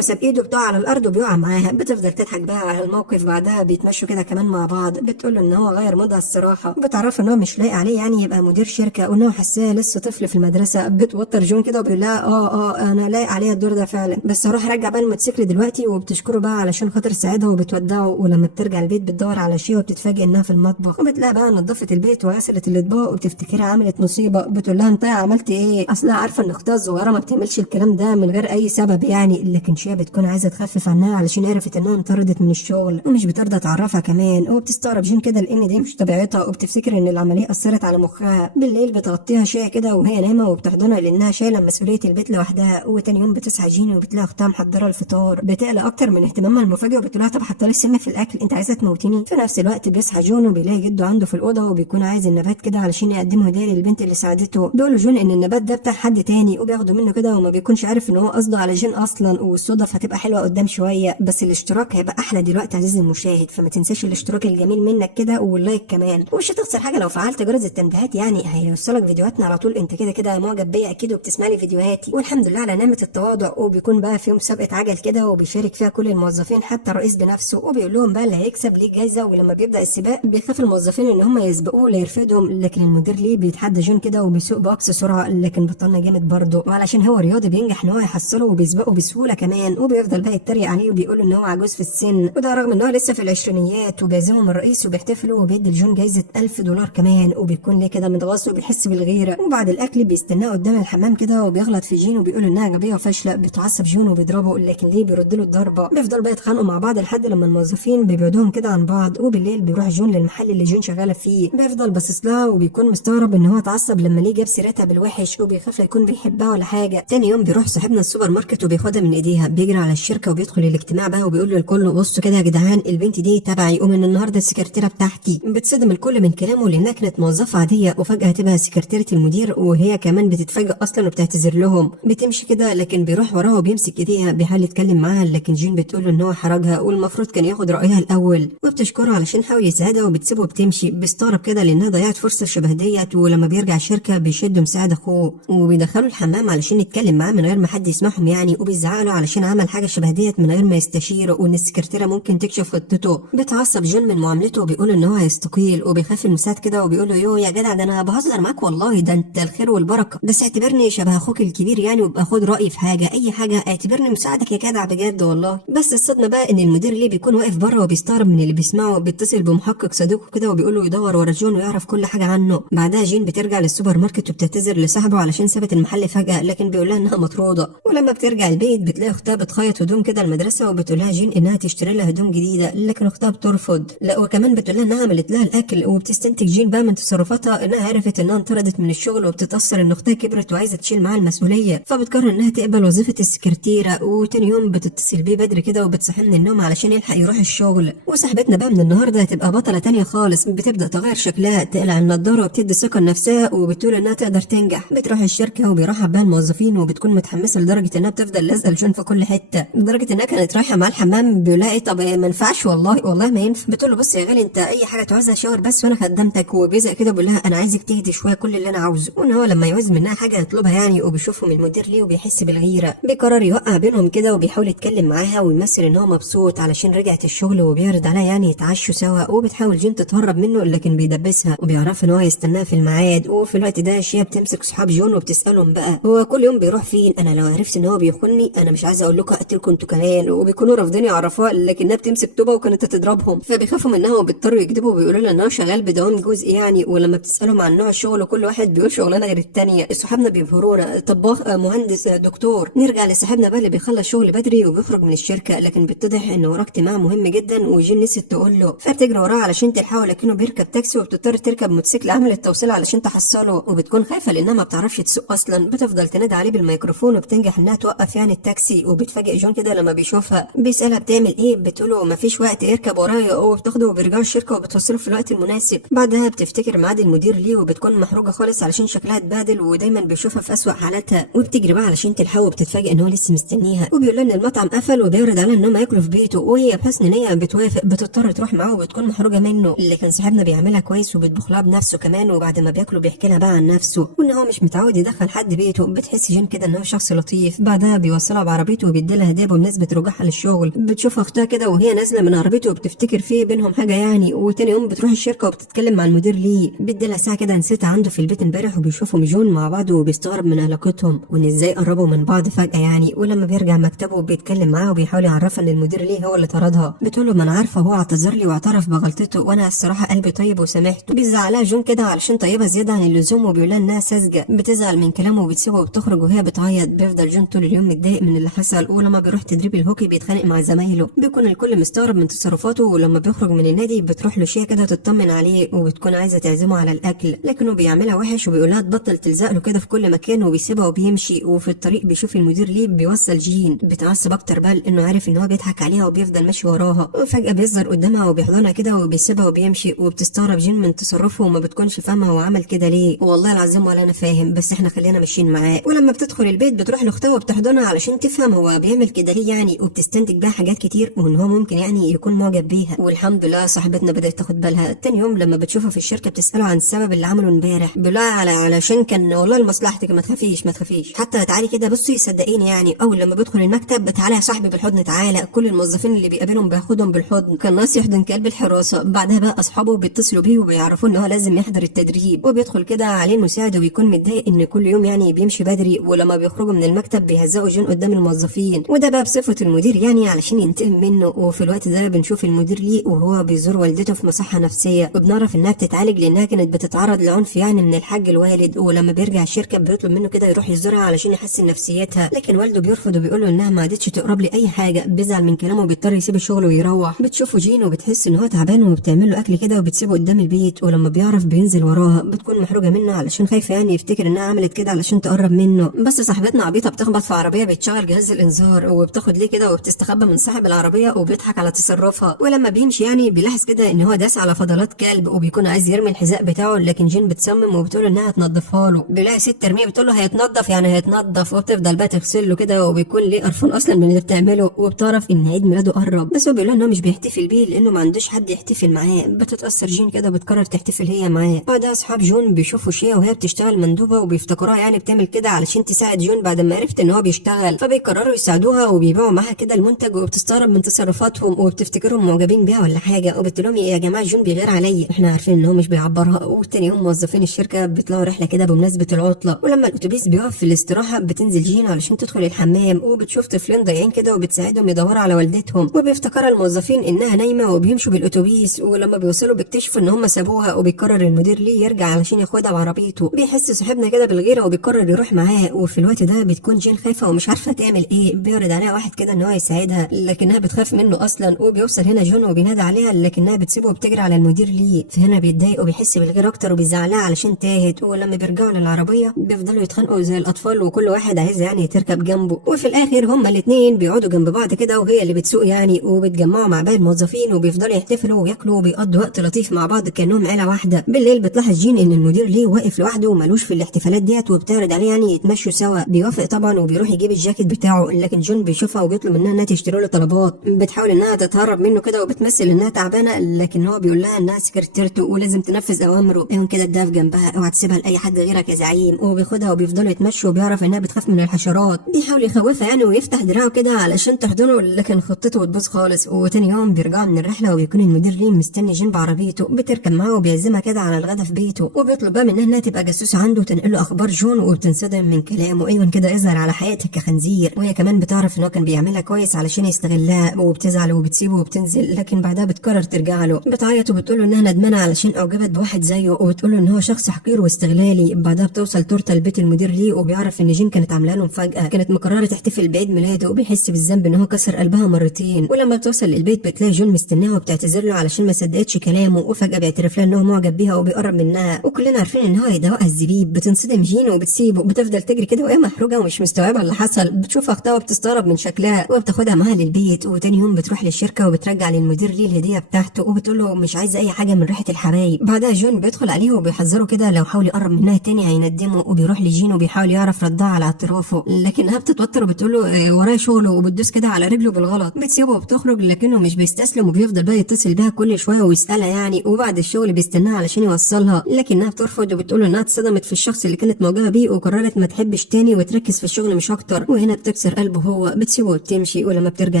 ساب ايده بتقع على الارض وبيقع معاها. بتفضل تضحك بقى على الموقف. بعدها بيتمشوا كده كمان مع بعض. بتقول له ان هو غير مودها الصراحه. بتعرف ان هو مش لايق عليه يعني يبقى مدير شركه، وان هو حساه لسه طفل في المدرسه. بتوتر جون كده وبيقول لها انا لايق عليها الدور ده فعلا، بس هروح ارجع بقى الموتوسيكل دلوقتي. وبتشكره بقى علشان خاطر ساعدها وبتودعه. ولما بترجع البيت بتدور على شيء وبتتفاجئ انها في المطبخ. وبتلاقي بقى نظفت البيت وغسلت الاطباق وبتفتكرها عملت مصيبه. بتقول لها انت عملت ايه؟ اصلها عارفه ان اختها الصغيره ما بتعملش الكلام ده من غير اي سبب يعني، لكن شيء بتكون عايزه تخفف عنها علشان عرفت انها انطردت من الشغل ومش بترضى تعرفها كمان. وبتستغرب جين كده لان دي مش طبيعتها، وبتفتكر ان العمليه اثرت على مخها. بالليل بتغطيها شيء كده وهي نايمه وبتحضنها لانها شايله مسؤوليه البيت لوحدها. وتاني يوم بتصحى جين وبتلاقي اختها محضره الفطار. بتقلق اكتر من اهتمامها المفاجئ وبتقول لها طب حطي لي السم في الاكل، انت عايزه تموتيني؟ في نفس الوقت بيصحى جون وبيلاقي جده عنده في الاوضه وبيكون عايز النبات كده علشان يقدمه هديه للبنت اللي ساعدته. بيقول جون ان النبات ده بتاع حد تاني وبياخده منه كده وما بيكونش عارف ان هو قصده على جين اصلا. والصدف هتبقى حلوه قدام شويه، بس الاشتراك هيبقى احلى دلوقتي عزيزي المشاهد، فما تنساش الاشتراك الجميل منك كده واللايك كمان. ومش هتخسر حاجه لو فعلت جرس التنبيهات يعني، هيوصلك فيديوهاتنا على طول. انت كده كده معجب بيا اكيد وبتسمع لي فيديوهاتي. والحمد لله على نعمه التواضع. وبيكون بقى في مسابقه عجل كده وبيشارك فيها كل الموظفين حتى الرئيس بنفسه، وبيقول لهم بقى اللي هيكسب ليه جايزه. ولما بيبدا السباق بيخاف الموظفين ان هم يسبقوه لا يرفدهم، لكن المدير ليه بيتحدى جون كده وبيسوق باقصى سرعه. لكن بطلنا جامد برضه، وعلشان هو رياضي بينجح ان هو يحصله وبيسبقه بسهوله كمان. وبيفضل بقى يتريق عليه وبيقول ان هو عجوز في السن، وده رغم ان هو لسه في العشرينيات. وبيعزمهم الرئيس وبيحتفلوا وبيدي لجون جايزه $1000 كمان. وبيكون ليه كده متغاظ وبيحس بالغيره. وبعد الاكل بيستناه قدام الحمام كده وبيغلط في جين وبيقول انها غبيه وفاشله. بتعصب جون وبيضربه، لكن ليه بيرد له الضربه. بيفضل بقى يتخانقوا مع بعض لحد لما الموظفين بيبعدوهم كده عن بعض. وبالليل بيروح جون للمحل اللي جين شغاله فيه. بيفضل باصص لها وبيكون مستغرب ان هو اتعصب لما ليه جاب سيرتها بالوحش، وبيخاف يكون بيحبها ولا حاجه. تاني يوم بيروح صاحبنا السوبر ماركت وبياخدها من ايديها. بيجري على الشركه وبيدخل الاجتماع بقى وبيقول للكل بصوا كده يا جدعان، البنت دي تبعي ومن النهارده السكرتيره بتاعتي. بتصدم الكل من كلامه لانها كانت موظفه عاديه وفجاه تبقى سكرتيره المدير، وهي كمان بتتفاجئ اصلا وبتعتذر لهم. بتمشي كده لكن بيروح وراها وبيمسك ايديها بيحاول يتكلم معاها، لكن جين بتقول له ان هو حرجها والمفروض كان ياخد رايها الاول. وبتشكره علشان حاول يساعدها وبتسيبه وبتمشي. بيستغرب كده لانها ضيعت فرصه شبه ديت. ولما بيرجع الشركه بيشدوا مساعد اخوه وبيدخلوا الحمام علشان يتكلم معاه من غير ما حد يسمعهم يعني. وبيزعق له علشان عمل حاجه شبه ديت من غير ما يستشيره، وان السكرتيره ممكن تكشف خطته. بتعصب جون من معاملته وبيقول ان هو هيستقيل. وبيخاف المساعد كده وبيقول له يو يا جدع ده انا بهزر معاك والله، ده انت الخير والبركه، بس اعتبرني شبه اخوك الكبير يعني، وابقى خد رايي في حاجه اي حاجه، اعتبرني مساعدك يا جدع بجد والله. بس الصدمه بقى ان المدير ليه بيكون واقف بره وبيستغرب من اللي بيسمعه. بيتصل بمحقق صديقه كده وبيقول له يدور ورا جون ويعرف كل حاجه عنه. بعدها جين بترجع للسوبر ماركت وبتعتذر لصاحبه علشان سابت المحل فجاه، لكن بيقول لها انها مطروده. ولما بترجع البيت بتلاقي اختها بتخيط هدوم كده المدرسه، وبتقول لها جين انها تشتري لها هدوم جديده، لكن اختها بترفض. لا وكمان بتقول لها انها عملت لها الاكل. وبتستنتج جين بقى من تصرفاتها انها عرفت انها انطردت من الشغل، وبتتاثر ان اختها كبرت وعايزه تشيل معاها المسؤوليه، فبتقرر انها تقبل وظيفه السكرتيره. وتاني يوم بتتصل بيه بدري كده وبتصحيه من النوم علشان يلحق يروح الشغل. وصاحبتنا بقى من النهارده هتبقى بطله تانية خالص. بتبدا تغير شكلها، تقلع النضاره وبتدي ثقه لنفسها وبتقول انها تقدر تنجح. بتروح الشركه وبيرحب بها الموظفين وبتكون متحمسه لدرجه انها بتفضل لازقه لجون في كل حته، لدرجه انها كانت رايحه مع الحمام بيقول لها ايه طب ما ينفعش والله ما ينفع. بتقول له بص يا غالي انت اي حاجه تعوزها شاور بس وانا خدمتك. وبيزق كده بيقول لها انا عايزك تهدي شويه كل اللي انا عاوزه. وان هو لما يعوز منها حاجه يطلبها يعني، وبيشوفهم المدير ليه وبيحس بالغيره. بيقرر يوقع بينهم كده وبيحاول يتكلم معاها ويمثل ان هو مبسوط علشان رجعت الشغل، وبيعرض عليها يعني يتعشوا سوا. وبتحاول جين تتهرب منه لكن بيدبسها، وبيعرف ان هو يستناها في الميعاد. وفي الوقت ده شيا بتمسك صحاب جون وبتسالهم بقى هو كل يوم بيروح فين، انا لو عرفت ان هو بيخوني انا مش عايزه اقول لكم اقتلكم انتوا كمان. وبيكونوا رافضين يعرفوها لكنها بتمسك طوبه وكانت هتضربهم، فبيخافوا منها وبيضطروا يكذبوا وبيقولوا لها ان هو شغال بدوام جزئي يعني. ولما بتسالهم عن نوع الشغل كل واحد بيقول شغلانه غير الثانيه. صحابنا بيبهرونا طباخ مهندس دكتور. نرجع لصاحبنا بقى اللي بيخلص شغل بدري وبيخرج من الشركه، لكن بيتضح ان وراه اجتماع مهم جدا وجين نسيت تقول له، فبتجري وراه علشان تلحقه لكنه بيركب تاكسي وبتضطر تركب موتوسيكل عامل التوصيل علشان تحصله. وبتكون خايفه لانها ما بتعرفش تسوق اصلا. بتفضل تنادي عليه بالميكروفون وبتنجح انها توقف يعني التاكسي. وبتفاجئ بيتفاجئ جون كده لما بيشوفها، بيسالها بتعمل ايه، بتقوله مفيش وقت اركب ورايا، وبتاخده وبيرجعوا الشركه وبتوصله في الوقت المناسب. بعدها بتفتكر ميعاد المدير ليه وبتكون محروجه خالص علشان شكلها اتبهدل ودايما بيشوفها في اسوأ حالاتها، وبتجري بقى علشان تلحقه وبتتفاجئ ان هو لسه مستنيها، وبيقول لها ان المطعم قفل وبيعرض عليها ان هم ياكلوا في بيته، وهي بحسن نيه بتوافق، بتضطر تروح معاه وبتكون محروجه منه، لكن صاحبنا بيعملها كويس وبيطبخ لها بنفسه كمان، وبعد ما بياكلوا بيحكي لها بقى عن نفسه وان هو مش متعود يدخل حد بيته. بتحس جين كده ان هو شخص لطيف. بعدها بيوصلها بعربيته وبيديلها هديه بمناسبه رجوعها للشغل. بتشوف اختها كده وهي نازله من عربيته وبتفتكر فيه بينهم حاجه يعني، وتاني يوم بتروح الشركه وبتتكلم مع المدير ليه، بيديلها ساعه كده نسيتها عنده في البيت امبارح، وبيشوفهم جون مع بعض وبيستغرب من علاقتهم وان ازاي قربوا من بعض فجاه يعني. ولما بيرجع مكتبه بيتكلم معاها وبيحاول يعرفها ان المدير ليه هو اللي طردها. بتقول له ما انا عارفه، هو اعتذر لي واعترف بغلطته وانا الصراحه قلبي طيب وسامحته. بيزعلها جون كده علشان طيبه زياده عن اللزوم وبيقول لها انها ساذجه. بتزعل من كلامه وبتسيبه وبتخرج وهي بتعيط. بيفضل جون طول اليوم متضايق من اللي حصل، ولما بيروح تدريب الهوكي بيتخانق مع زمايله. بيكون الكل مستغرب من تصرفاته، ولما بيخرج من النادي بتروح له شيا كده تطمن عليه وبتكون عايزه تعزمه على الاكل، لكنه بيعملها وحش وبيقول لها تبطل تلزق له كده في كل مكان، وبيسيبها وبيمشي. وفي الطريق بيشوف المدير ليه بيوصل جين. بتعصب اكتر بقى انه عارف ان هو بيضحك عليها وبيفضل ماشي وراها، وفجاه بيظهر قدامها وبيحضنها كده وبيسيبها وبيمشي، وبتستغرب جين من تصرفه وما بتكونش فاهمه هو عمل كده ليه. والله العظيم ولا انا فاهم، بس احنا خلينا ماشيين معاه. ولما بتدخل البيت بتروح لاختها وبتحضنها علشان تفهم هو بيعمل كده ليه يعني، وبتستنتج بقى حاجات كتير وان هو ممكن يعني يكون معجب بيها. والحمد لله صاحبتنا بدات تاخد بالها. تاني يوم لما بتشوفها في الشركه بتساله عن السبب اللي عمله امبارح، بيقول لها علشان كان والله لمصلحتك، ما تخافيش ما تخافيش، حتى تعالي كده بصي صدقيني يعني. اول لما بدخل المكتب تعالى يا صاحبي بالحضن، تعالى. كل الموظفين اللي بيقابلهم بياخدهم بالحضن، كان ناقص يحضن كلب الحراسه. بعدها بقى اصحابه بيتصلوا بيه وبيعرفوا ان هو لازم يحضر التدريب، وبيدخل كده عليه المساعد وبيكون متضايق ان كل يوم يعني بيمشي بدري، ولما بيخرجوا من المكتب بيهزقوا جون قدام الموظفين، وده بقى بصفه المدير يعني علشان ينتقم منه. وفي الوقت ده بنشوف المدير ليه وهو بيزور والدته في مصحه نفسيه، وبنعرف انها بتتعالج لانها كانت بتتعرض لعنف يعني من الحاج الوالد. ولما بيرجع الشركه بيطلب منه كده يروح يزورها علشان يحسن نفسيتها، لكن والده بيرفض وبيقول له انها ما عادتش تقرب لي اي حاجه. بيزعل من كلامه وبيضطر يسيب الشغل ويروح. بتشوفه جين وبتحس ان هو تعبان وبتعمل له اكل كده وبتسيبه قدام البيت، ولما بيعرف بينزل وراها. بتكون محروجه منه علشان خايفه يعني يفتكر انها عملت كده علشان تقرب منه، بس صاحبتنا عبيطه بتخبط في عربيه بتشغل جهاز الانذار وبتاخد ليه كده وبتستخبى من صاحب العربيه وبيضحك على تصرفها. ولما بيمشي يعني بيلاحظ كده ان هو داس على فضلات كلب وبيكون عايز يرمي الحذاء بتاعه، لكن جين بتصمم وبتقول انها تنظفها له. بيلاقي ست ترميه بتقول له هيتنضف يعني هيتنضف، وبتفضل بقى تغسل له كده وبيكون ليه قرفان اصلا من اللي بتعمله. وبتعرف ان عيد ميلاده قرب، بس هو بيقول لها ان هو مش بيحتفل بيه لانه ما عندوش حد يحتفل معاه. بتتاثر جين كده بتقرر تحتفل هي معاه. بعدها اصحاب جون بيشوفوا شيا وهي بتشتغل مندوبه وبيفتكروها يعني بتعمل كده علشان تساعد جون بعد ما عرفت ان هو بيشتغل، فبيقرروا يساعدوها وبيبيعوا معاها كده المنتج، وبتستغرب من تصرفاتهم وبتفتكرهم معجبين بيها ولا حاجه، وبتقول لهم يا جماعه جون بيغير عليا، احنا عارفين ان هو مش بيعبرها. وتاني يوم موظفين الشركه بيطلعوا رحله كده بمناسبه العطله، ولما الاتوبيس بيقف في الاستراحه بتنزل جين علشان تدخل الحمام، وبتشوف طفلين ضايعين كده وبتساعدهم يدوروا على والدتهم، وبيفتكر الموظفين انها نايمه وبيمشوا بالاتوبيس. ولما بيوصلوا بيكتشفوا ان هم سابوها، وبيقرر المدير ليه يرجع علشان ياخدها بعربيته. بيحس صاحبنا كده بالغيره وبيقرر يروح معاه. وفي الوقت ده بتكون جين خايفه ومش عارفه تعمل ايه. بيعرض عليها واحد كده ان هو يساعدها لكنها بتخاف منه اصلا. وبيوصل هنا جون وبينادي عليها لكنها بتسيبه وبتجري على المدير ليه. فهنا بيتضايق وبيحس بالغيره اكتر وبيزعلها علشان تاهت. ولما بيرجعوا للعربيه بيفضلوا يتخانقوا زي الاطفال وكل واحد عايز يعني تركب جنبه. وفي الاخر هما الاثنين بيقعدوا جنب بعض كده وهي اللي بتسوق يعني، وبتجمعوا مع باقي الموظفين وبيفضلوا يحتفلوا وياكلوا وبيقضوا وقت لطيف مع بعض كانهم عيله واحده. بالليل بتلاحظ جين ان المدير ليه واقف لوحده ومالوش في الاحتفالات ديت، وبتعرض عليه يعني يتمشوا سوا. بيوافق طبعا وبيروح يجيب الجاكيت بتاعه، لكن جون بيشوفها وبيطلب منها انها تشتري له طلبات. بتحاول انها تتهرب منه كده وبتمثل انها تعبانه، لكن هو بيقول لها انها سكرتيرته ولازم تنفذ اوامره. يوم كده تدافع جنبها اوعى تسيبها لاي حد غيرك يا زعيم. وبياخدها وبيفضلوا يتمشوا وبيعرف انها بتخاف من الحشرات. بيحاول يخوفها يعني ويفتح دراعه كده علشان تحضنه، لكن خطته بتبوظ خالص. وتاني يوم بيرجعوا من الرحله وبيكون المدير ليه مستني جين بعربيته. بتركب معاه وبيعزمها كده على الغدا في بيته، وبيطلب بقى منها انها تبقى جاسوسه عنده وتنقل له اخبار جون. وبتنصدم من كلامه ايوه كده اظهر على حياتك يا خنزير. وهي كمان بتعرف ان هو كان بيعملها كويس علشان يستغلها، وبتزعل وبتسيبه وبتنزل، لكن بعدها بتقرر ترجع له. بتعيط وبتقول له انها ندمانه علشان اوجبت بواحد زيه، وبتقول له ان هو شخص حقير واستغلالي. بعدها بتوصل تورته لبيت المدير ليه وبيعرف ان جين كانت عامله له مفاجاه، كانت مقرره تحتفل بعيد ميلاده، وبيحس بالذنب ان هو كسر قلبها مرتين. ولما بتوصل للبيت بتلاقي جون مستناها وبتعتذر له علشان ما صدقتش كلامه، وفجاه بيعترف لها ان هو معجب بيها وبيقرب منها، وكلنا عارفين ان هو هيدوقها الزبيب. بتنصدم جين وبتسيبه، بتفضل تجري كده وهي محروجه ومش مستوعبه اللي حصل. بتشوف اختها بتستغرب من شكلها وبتاخدها معاها للبيت. وتاني يوم بتروح للشركه وبترجع للمدير ليه الهديه بتاعته وبتقول له مش عايزه اي حاجه من ريحه الحبايب. بعدها جون بيدخل عليه وبيحذره كده لو حاول يقرب منها تاني هيندمه، وبيروح لجين وبيحاول يعرف ردها على اعترافه، لكنها بتتوتر وبتقول له ورايا شغله وبتدوس كده على رجله بالغلط. بتسيبه وبتخرج لكنه مش بيستسلم وبيفضل بقى يتصل بها كل شويه ويسالها يعني، وبعد الشغل بيستناها علشان يوصلها لكنها بترفض وبتقول له انها اتصدمت في الشخص اللي كانت معجبه بيه وقررت ما تحبش تاني وتركز في الشغل مش اكتر. وهنا بتكسر قلبه هو. بتسيبه وبتمشي، ولما بترجع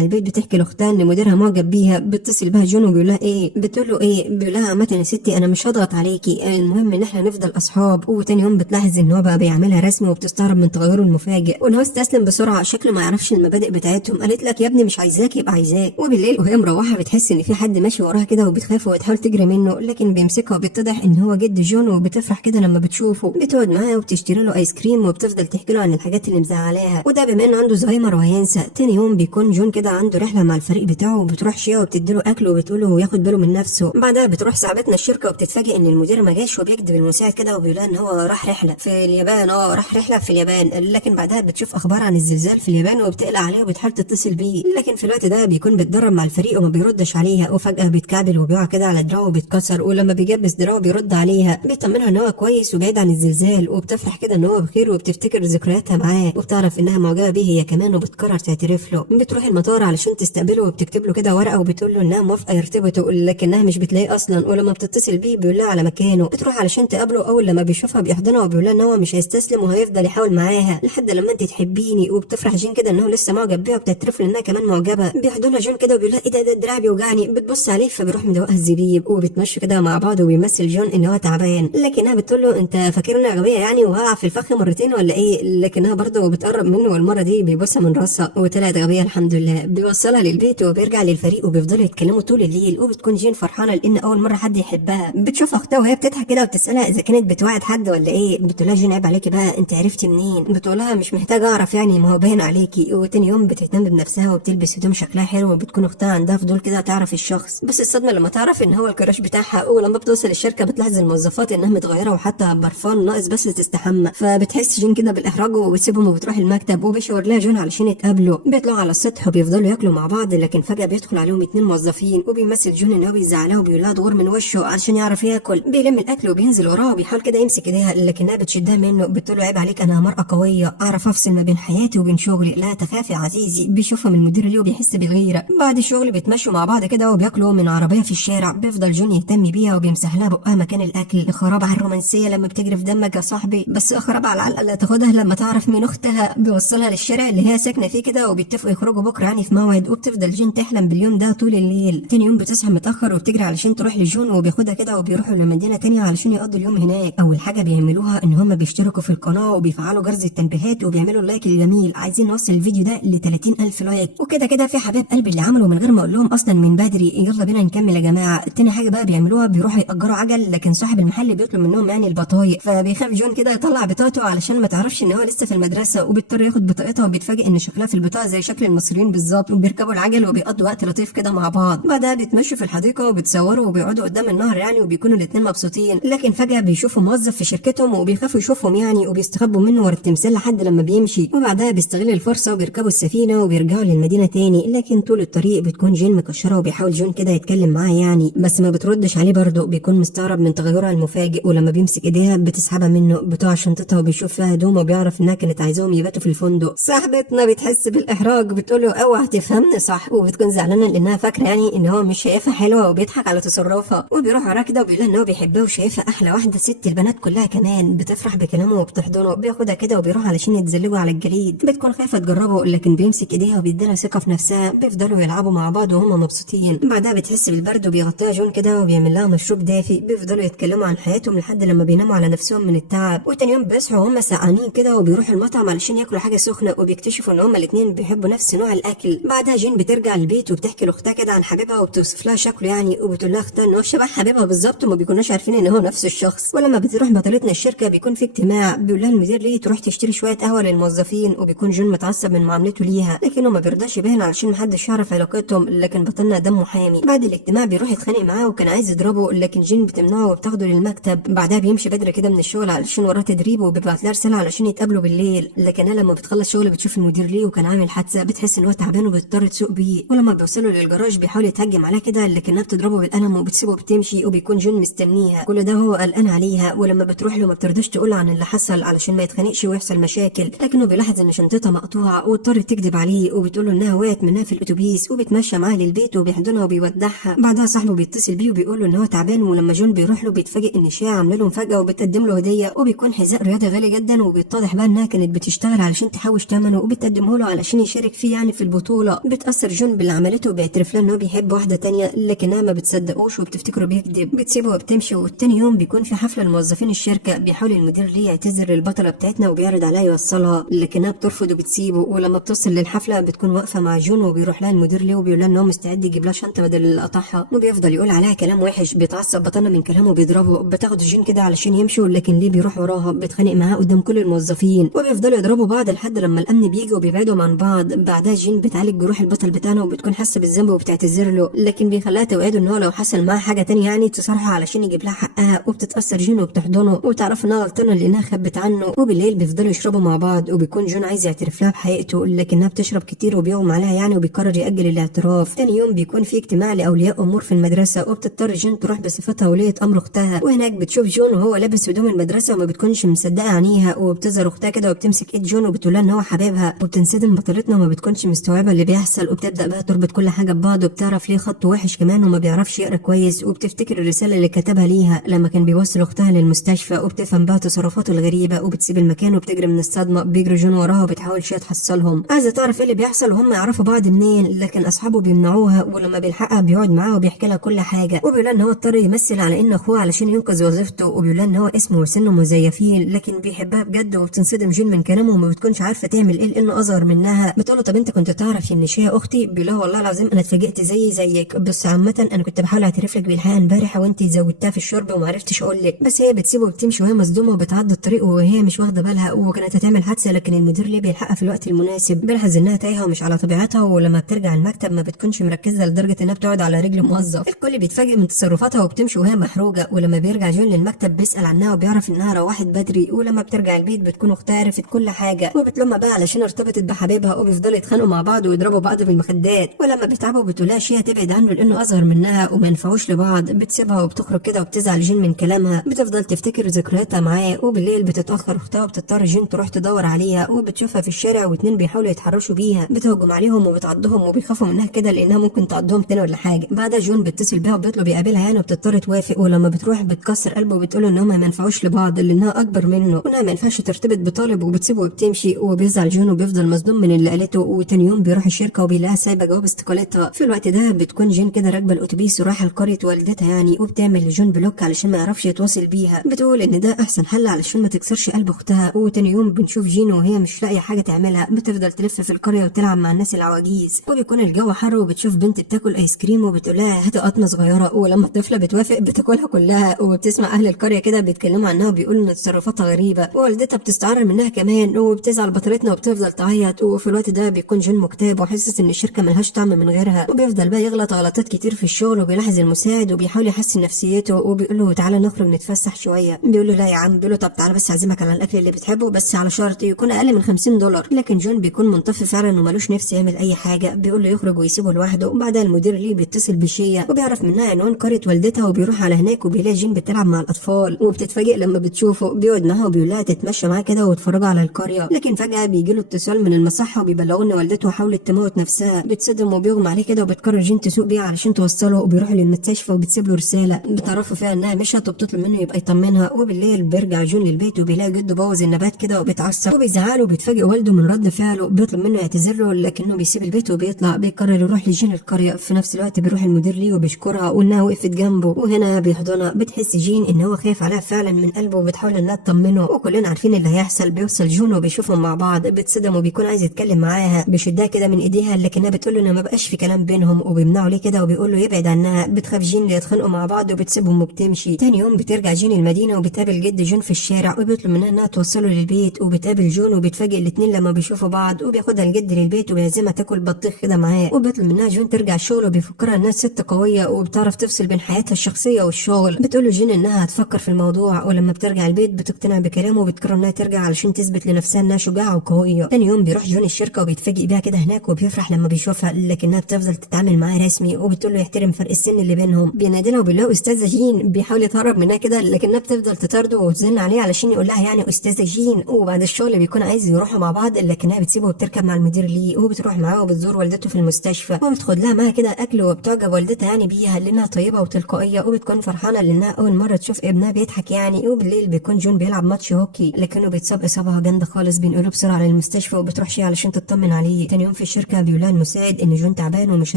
البيت بتحكي لاختها ان مديرها معجب بيها. بيتصل بها جون وبيقول لها ايه؟ بتقول له ايه؟ بيقول لها عامه يا ستي انا مش هضغط عليكي، المهم ان احنا نفضل اصحاب. وتاني يوم بتلاحظ ان هو بقى بيعملها رسمي وبتستغرب من تغيره المفاجئ، وان هو استسلم بسرعه شكله ما يعرفش المبادئ بتاعتهم. قالت لك يا ابني مش عايزاك يبقى عايزاك. وبالليل وهي مروحه بتحس ان في حد ماشي وراها كده وبتخاف وبتحاول تجري منه، لكن بيمسكها وبيتضح ان هو جد جون وبتفرح كده لما بتشوفه. بتقعد معاه وبتشتري له ايس كريم وبتفضل تحكي له عن الحاجات اللي مزعلاها، وده بما انه عنده زهايمر وهينسى. تاني يوم بيكون جون كده عنده رحله مع الفريق بتاعه وبتروح شيا وبتديله اكل وبتقول له ياخد باله من نفسه. بعدها بتروح صاحبتنا الشركه وبتتفاجئ ان المدير ما جاش وبيكذب المساعد كده وبيقول ان هو راح رحله في اليابان. راح رحله في اليابان، لكن بعدها بتشوف اخبار عن الزلزال في اليابان وبتقلق عليه وبتحاول تتصل بيه، لكن في الوقت ده بيكون بيتدرب مع الفريق وما بيردش عليها. وفجاه بيتكعبل وبيقع كده على دراعه وبيتكسر، ولما بيجبس دراعه بيرد عليها بيطمنها ان هو كويس وبعيد عن الزلزال، وبتفرح كده ان هو بخير وبتفتكر ذكرياتها معاه وبتعرف انها معجبه بيه هي كمان وبتقرر تعترف له. بتروح المطار علشان تستقبله وبتكتب له كده ورقه وبتقول له انها موافقه يرتبطوا، لكنها مش بتلاقيه اصلا. ولما بتتصل بيه بيقول لها على مكانه. بتروح علشان تقابله، اول لما بيشوفها بيحضنها وبيقول لها ان هو مش هيستسلم وهيفضل يحاول معاها لحد لما انت تحبيني. وبتفرح جين كده ان هو لسه معجب بيها وبتعترف له انها كمان معجبه. بيحضنها جون كده وبيقول لها ايه ده دراعي بيوجعني. بتبص عليه فبيروح مدوقها الزبيب وبيتمشوا كده مع بعض وبيمثل جون ان هو تعبان، لكنها بتقول له انت فاكرني غبيه يعني وهقع في الفخ مرتين ولا ايه؟ لكنها برضه بتقرب منه والمره دي بيبصها من راسها وطلعت غبيه الحمد لله. بيوصلها للبيت وبيرجع للفريق وبيفضلوا يتكلموا طول الليل، وبتكون جين فرحانه لان اول مره حد يحبها. بتشوف اختها وهي بتضحك كده وبتسالها اذا كانت بتوعد حد ولا ايه. بتقول لها جين عيب عليكي بقى، انت عرفتي منين؟ بتقول لها مش محتاجه اعرف يعني، ما هو باين عليكي. وتاني يوم بتهتم بنفسها وبتلبس هدوم شكلها حلو، وبتكون اختها عندها فضول كده تعرف الشخص، بس الصدمه لما تعرف ان هو الكراش بتاعها. ولما بتوصل الشركه بتلاحظ الموظفات انها متغيره وحتى برفان ناقص بس تستحمى، فبتحس جين كده بالاحراج وبتسيبهم وبتروح المكتب وبيشاور لها جون علشان يتقابلوا. بيطلعوا على السطح وبيفضلوا ياكلوا مع بعض، لكن فجاه بيدخل عليهم 2 موظفين وبيمثل جون ان هو بيزعلها وبيقول لها تغور من وشه علشان يعرف ياكل. بيلم الاكل وبينزل وراها وبيحاول كده يمسك ايديها، لكنها بتشدها منه. بتقول له عيب عليك، انا مرأة قويه اعرف افصل ما بين حياتي وبين شغلي. لا تخافي يا عزيزي. بيشوفها من المدير ليه وبيحس بالغيره. بعد الشغل بيتمشوا مع بعض كده وبياكلوا من عربيه في الشارع. بيفضل جون يهتم بيها وبيمسح لها بقها مكان الاكل. خراب على الرومانسيه لما بتجري في دمك يا صاحبي، بس خراب على العلقه اللي هتاخدها لما تعرف من اختها. بيوصلها للشارع اللي هي ساكنه فيه كده وبيتفقوا يخرجوا بكره يعني في موعد. وبتفضل جين تحلم باليوم ده طول الليل. تاني يوم بتصحى متاخر وبتجري علشان تروح لجون وبياخدها كده وبيروحوا لمدينه تانية علشان يقضوا اليوم هناك. اول حاجه بيعملوها ان هم بيشتركوا في القناه وبيفعلوا جرس التنبيهات وبيعملوا اللايك الجميل. عايزين نوصل الفيديو ده ل 30,000 لايك. وكده كده في حبايب قلبي اللي عملوا من غير ما اقول لهم اصلا من بدري. يلا بينا نكمل يا جماعه. تاني حاجه بقى بيعملوها بيروحوا يأجروا عجل، لكن صاحب المحل بيطلب منهم يعني البطايق، فبيخاف جون كده يطلع بطاقته علشان ما تعرفش ان هو لسه في المدرسه، وبيضطر ياخد بطاقتها وبيتفاجئ ان شكلها في البطاقه زي شكل المصريين بالظبط. وبيركبوا العجل وبيقضوا وقت لطيف كده مع بعض. بعدها بيتمشوا في الحديقه وبيتصوروا وبيقعدوا قدام النهر يعني، وبيكونوا الاثنين مبسوطين. لكن فجاه بيشوفوا موظف في شركتهم وبيخافوا يشوفهم يعني، وبيستخبوا منه ورا التمثال لحد لما بيمشي. وبعدها بيستغل الفرصه وبيركبوا السفينه وبيرجعوا للمدينه تاني. لكن طول الطريق بتكون جين مكشره وبيحاول جون كده يتكلم معاها يعني، بس ما بتردش عليه برضه. بيكون مستغرب من تغيرها المفاجئ، ولما بيمسك ايديها بتسحبها منه. بتوع شنطتها وبيشوف فيها هدوم وبيعرف انها كانت عايزاهم يباتوا في الفندق. صاحبتنا بتحس بالاحراج بتقول له اوعى تفهمني صح، وبتكون زعلانه لانها فاكره يعني ان هو مش شايفها حلوه وبيضحك على تصرفها. وبيروح وراها كده وبيقول ان هو بيحبها وشايفها احلى واحده ست البنات كلها كمان. بتفرح بكلامه وبتحضنه. بياخدها كده وبيروح علشان يتزلجوا على الجليد. بتكون خايفه تجربه، لكن بيمسك ايديها وبيديلها ثقه في نفسها. بيفضلوا يلعبوا مع بعض وهم مبسوطين. بعدها بتحس بالبرد وبيغطيها جون كده وبيعمل لها مشروب دافي. بيفضلوا يتكلموا عن حياتهم لحد لما بيناموا على نفسهم من التعب. وتاني يوم بيصحوا وهم سقعانين كده وبيروحوا المطعم علشان ياكلوا حاجه سخنه، وبيكتشفوا ان هما الاثنين بيحبوا نفس نوع الاكل. بعدها جين بترجع البيت وبتحكي لاختها كده عن حبيبها وبتوصف لها شكله يعني، وبتقول لها اختها ان هو شبه حبيبها بالظبط وما بيكونوش عارفين ان هو نفس الشخص. ولما بتروح بطلتنا الشركه بيكون في اجتماع. بيقول لها المدير ليه تروح تشتري شويه قهوه للموظفين، وبيكون جون متعصب من معاملته ليها، لكنه ما بيرضاش يبين علشان محدش يعرف علاقتهم. لكن بطلنا دمه حامي. بعد الاجتماع بيروح يتخانق معاه وكان عايز يضربه، لكن جين بتمنعه وبتاخده للمكتب. بعدها بيمشي بدري كده من الشغل علشان وراه تدريب، وبيبعت لها رساله علشان يتقابلوا بالليل. لكنها لما بتخلص شغل بتشوف المدير المدير ليه وكان عامل حادثه، بتحس ان هو تعبان وبيضطر تسوق بيه. ولما بيوصلوا للجراج بيحاول يتهجم عليها كده لكنها بتضربه بالقلم وبتسيبه بتمشي، وبيكون جون مستنيها. كل ده هو قلقان عليها، ولما بتروح له ما بترضاش تقول عن اللي حصل علشان ما يتخانقش ويحصل مشاكل، لكنه بيلاحظ ان شنطتها مقطوعه واضطرت تكذب عليه وبتقول له انها وقعت منها في الاتوبيس، وبتمشى معاه للبيت وبيحضنها وبيودعها. بعدها صاحبه بيتصل بيه وبيقول له ان هو تعبان، ولما جون بيروح له بيتفاجئ ان شيا عامله له مفاجاه وبتقدم له هديه، وبيكون حذاء رياضي غالي جدا، وبيتضح بقى انها كانت بتشتغل علشان تحوش ثمنه وبتقدمه له علشان يشارك فيه يعني في البطوله. بتاثر جون باللي عملته وبيعترف لها ان هو بيحب واحده تانية، لكنها ما بتصدقوش وبتفتكره بيكذب. بتسيبه وبتمشي. والتاني يوم بيكون في حفله لموظفين الشركه، بيحاول المدير ليه يعتذر للبطله بتاعتنا وبيعرض عليها يوصلها، لكنها بترفض وبتسيبه. ولما بتوصل للحفله بتكون واقفه مع جون وبيروح لها المدير ليه وبيقول لها ان هو مستعد يجيب لها شنطه بدل اللي قطعها، وبيفضل يقول عليها كلام وحش. بيتعصب بطلنا من كلامه وبيضربه. بتاخد جون كده علشان يمشوا، لكن ليه بيروح وراها بيتخانق معاه قدام كل الموظفين، وبيفضلوا يضربوا بعض لحد لما الامن بيجي وبيبعدهم عن بعض. بعدها جين بتعالج جروح البطل بتاعنا وبتكون حاسه بالذنب وبتعتذر له، لكن بيخليها توعده ان هو لو حصل معاه حاجه تانية يعني تصارحه علشان يجيب لها حقها. وبتتاثر جين وبتحضنه وتعرف انها غلطانه لانها خبت عنه. وبالليل بيفضلوا يشربوا مع بعض، وبيكون جون عايز يعترف لها بحقيقته لكنها بتشرب كتير وبيغمى عليها يعني، وبيقرر ياجل الاعتراف. تاني يوم بيكون في اجتماع لاولياء امور في المدرسه، وبتضطر جين تروح بصفتها وليه امر اختها. وهناك بتشوف جون وهو لابس هدوم المدرسه وما بتكونش مصدقه عينيها، وبتظهر اختها كده وبتمسك ايد جون وبتقول لها ان هو حبيبها، وبتنصدم بطلتنا وما بتكونش مستوعبه اللي بيحصل، وبتبدا بقى تربط كل حاجه ببعض، وبتعرف ليه خطه وحش كمان وما بيعرفش يقرا كويس، وبتفتكر الرساله اللي كتبها ليها لما كان بيوصل اختها للمستشفى، وبتفهم بقى تصرفاته الغريبه وبتسيب المكان وبتجري من الصدمه. بيجري جون وراها وبتحاول شيء تحصلهم، عايزه تعرف ايه اللي بيحصل وهم يعرفوا بعض منين، لكن اصحابه بيمنعوها. ولما بيلحقها بيقعد معاها وبيحكي لها كل حاجه، وبيقول ان هو اضطر يمثل على ان اخوه علشان ينقذ وظيفته، وبيقول ان هو اسمه وسنه مزيفين، لكن بيحبها بجد. وبتنصدم جين من كلامه وما بتكونش عارفه تعمل ايه لانه اصغر منها. بتقول له طب انت كنت تعرف ان شيا اختي؟ بيقول لها والله العظيم انا اتفاجئت زيك، بس عامه انا كنت بحاول اعترف لك بالحقيقه امبارح وانت زودتها في الشرب وما عرفتش اقول لك. بس هي بتسيبه وبتمشي وهي مصدومه وبتعدي الطريق وهي مش واخده بالها، وكانت هتعمل حادثه، لكن المدير ليه بيلحقها في الوقت المناسب. بيلاحظ انها تايهه ومش على طبيعتها، ولما بترجع المكتب ما بتكونش مركزه لدرجه انها بتقعد على رجل موظف. الكل بيتفاجئ من تصرفاتها وبتمشي وهي محروجه. ولما بيرجع جون للمكتب بيسال عنها وبيعرف انها روحت بدري، ولما بترجع البيت بتكون اختها عرفت كل حاجه وبتلومها بقى علشان ارتبطت بحبيبها، وبيفضلوا يتخانقوا مع بعض ويضربوا بعض بالمخدات. ولما بيتعبوا بتقولها شيا تبعد عنه لانه اصغر منها وما ينفعوش لبعض. بتسيبها وبتخرج كده وبتزعل جين من كلامها. بتفضل تفتكر ذكرياتها معاه. وبالليل بتتاخر اختها وبتضطر جين تروح تدور عليها، وبتشوفها في الشارع واتنين بيحاولوا يتحرشوا بيها. بتهجم عليهم وبتعضهم وبيخافوا منها كده لانها ممكن تعضهم تاني ولا حاجه. بعدها جون بيتصل بيها وبيطلب يقابلها يعني، وبتضطر توافق. ولما بتروح بتكسر قلبه وبتقول ان هما ما ينفعوش لبعض لانها اكبر منه وانها ما ينفعش ترتبط بطالب، وبتسيبه وبتمشي. وبيزعل جون وبيفضل مصدوم من اللي قالته. وتاني يوم بيروح الشركه وبيلاقيها سايبه جواب استقالتها. في الوقت ده بتكون جين كده راكبه الاتوبيس ورايحه لقريه والدتها يعني، وبتعمل لجون بلوك علشان ما يعرفش يتواصل بيها. بتقول ان ده احسن حل علشان ما تكسرش قلب اختها. وتاني يوم بنشوف جين وهي مش لاقيه حاجه تعملها، بتفضل تلف في القريه وتلعب مع الناس العواجيز. وبيكون الجو حر وبتشوف بنت بتاكل ايس كريم وبتقول لها هاتي قطمه صغيره، ولما الطفله بتوافق بتاكلها كلها. وبتسمع اهل القريه كده بيتكلموا عنها وبيقولوا ان تصرفاتها غريبه، ووالدتها بتستعر منها كمان، وبتزعل بطلتنا وبتفضل تعيط. وفي الوقت ده بيكون جون مكتئب وحاسس ان الشركه ملهاش طعم من غيرها، وبيفضل بقى يغلط غلطات كتير في الشغل. وبيلاحظ المساعد وبيحاول يحسن نفسيته وبيقول له تعالى نخرج نتفسح شويه. بيقول له لا يا عم. بيقول له طب تعالى بس اعزمك على الاكل اللي بتحبه، بس على شرط يكون اقل من $50. لكن جون بيكون منطفي فعلا ومالوش نفس يعمل اي حاجه. بيقول له يخرج ويسيبه لوحده. وبعدها المدير ليه بيتصل بشيا وبيعرف منها عنوان قريه والدتها، وبيروح على هناك وبيلاقي جين بتلعب مع الاطفال. وبتتفاجئ لما بتشوفه. بيقعد معاها وبيقول لها تتمشى معاه كده ويتفرجوا على القريه، لكن فجاه بيجي له اتصال من المصحه وبيبلغوا ان والدته حاولت تموت نفسها. بتصدم وبيغمى عليه كده، وبتقرر جين تسوق بيه علشان توصله. وبيروح للمستشفى وبتسيب له رساله بتعرفه فيها انها مشت وبتطلب منه يبقى يطمنها. وبالليل بيرجع جون للبيت وبيلاقي جده بوظ النبات كده وبيتعصب وبيزعله. وبيتفاجئ والده من رد فعله، بيطلب منه يعتذر له لكنه بيسيب البيت وبيطلع. بيقرر يروح لجين القريه. في نفس الوقت بيروح المدير ليه وبيشكرها وانها وقفت جنبه، وهنا بيحضنها. بتحس جين ان هو خايف عليها فعلا من قلبه، وبتحاول انها تطمنه. وكلنا عارفين اللي هيحصل. بيوصل جون وبيشوفهم مع بعض. بتصدم وبيكون عايز يتكلم معاها، بيشدها كده من ايديها لكنها بتقول له ان ما بقاش في كلام بينهم، وبيمنعوا ليه كده وبيقول له يبعد عنها. بتخاف جين يتخانقوا مع بعض وبتسيبهم وبتمشي. تاني يوم بترجع جين المدينه وبتقابل جد جون في الشارع، وبيطلب منها انها توصله للبيت. وبتقابل جون وبيتفاجئ الاثنين لما بيشوفوا بعض، وبياخدها الجد للبيت وبيعزمها تاكل بطيخ كده معاه. وبيطلب منها جون ترجع الشغل، وبيفكرها انها ست قويه وبتعرف تفصل بين حياتها الشخصيه والشغل. بتقول له جين انها هتفكر في الموضوع، ولما بترجع البيت بتقتنع بكلامه وبتقرر انها ترجع علشان تثبت لنفسها انها شجاعه وقويه. تاني تاني يوم بيروح جون الشركه وبيتفاجئ بيها كده هناك وبيفرح لما بيشوفها، لكنها بتفضل تتعامل معاه رسمي وبتقول له يحترم فرق السن اللي بينهم. بينادلها وبيقول له استاذه جين، بيحاول يتهرب منها كده لكنها بتفضل تطارده وتزن عليه علشان يقول لها يعني استاذه جين. وبعد الشغل بيكون عايز يروحوا مع بعض لكنها بتسيبه وبتركب مع المدير ليه وبتروح معاه وبتزور والدته في المستشفى وبتاخد لها معاها كده اكل، وبتعجب والدتها يعني بيها لانها طيبه وتلقائيه وبتكون فرحانه لانها اول مره تشوف ابنها بيضحك يعني. وبالليل بيكون جون بيلعب ماتش هوكي لكنه بيتصاب اصابه جامده خالص، بينقله بسرعه للمستشفى وبتروح شي علشان تطمن عليه. تاني يوم في الشركه بيقول لها المساعد ان جون تعبان ومش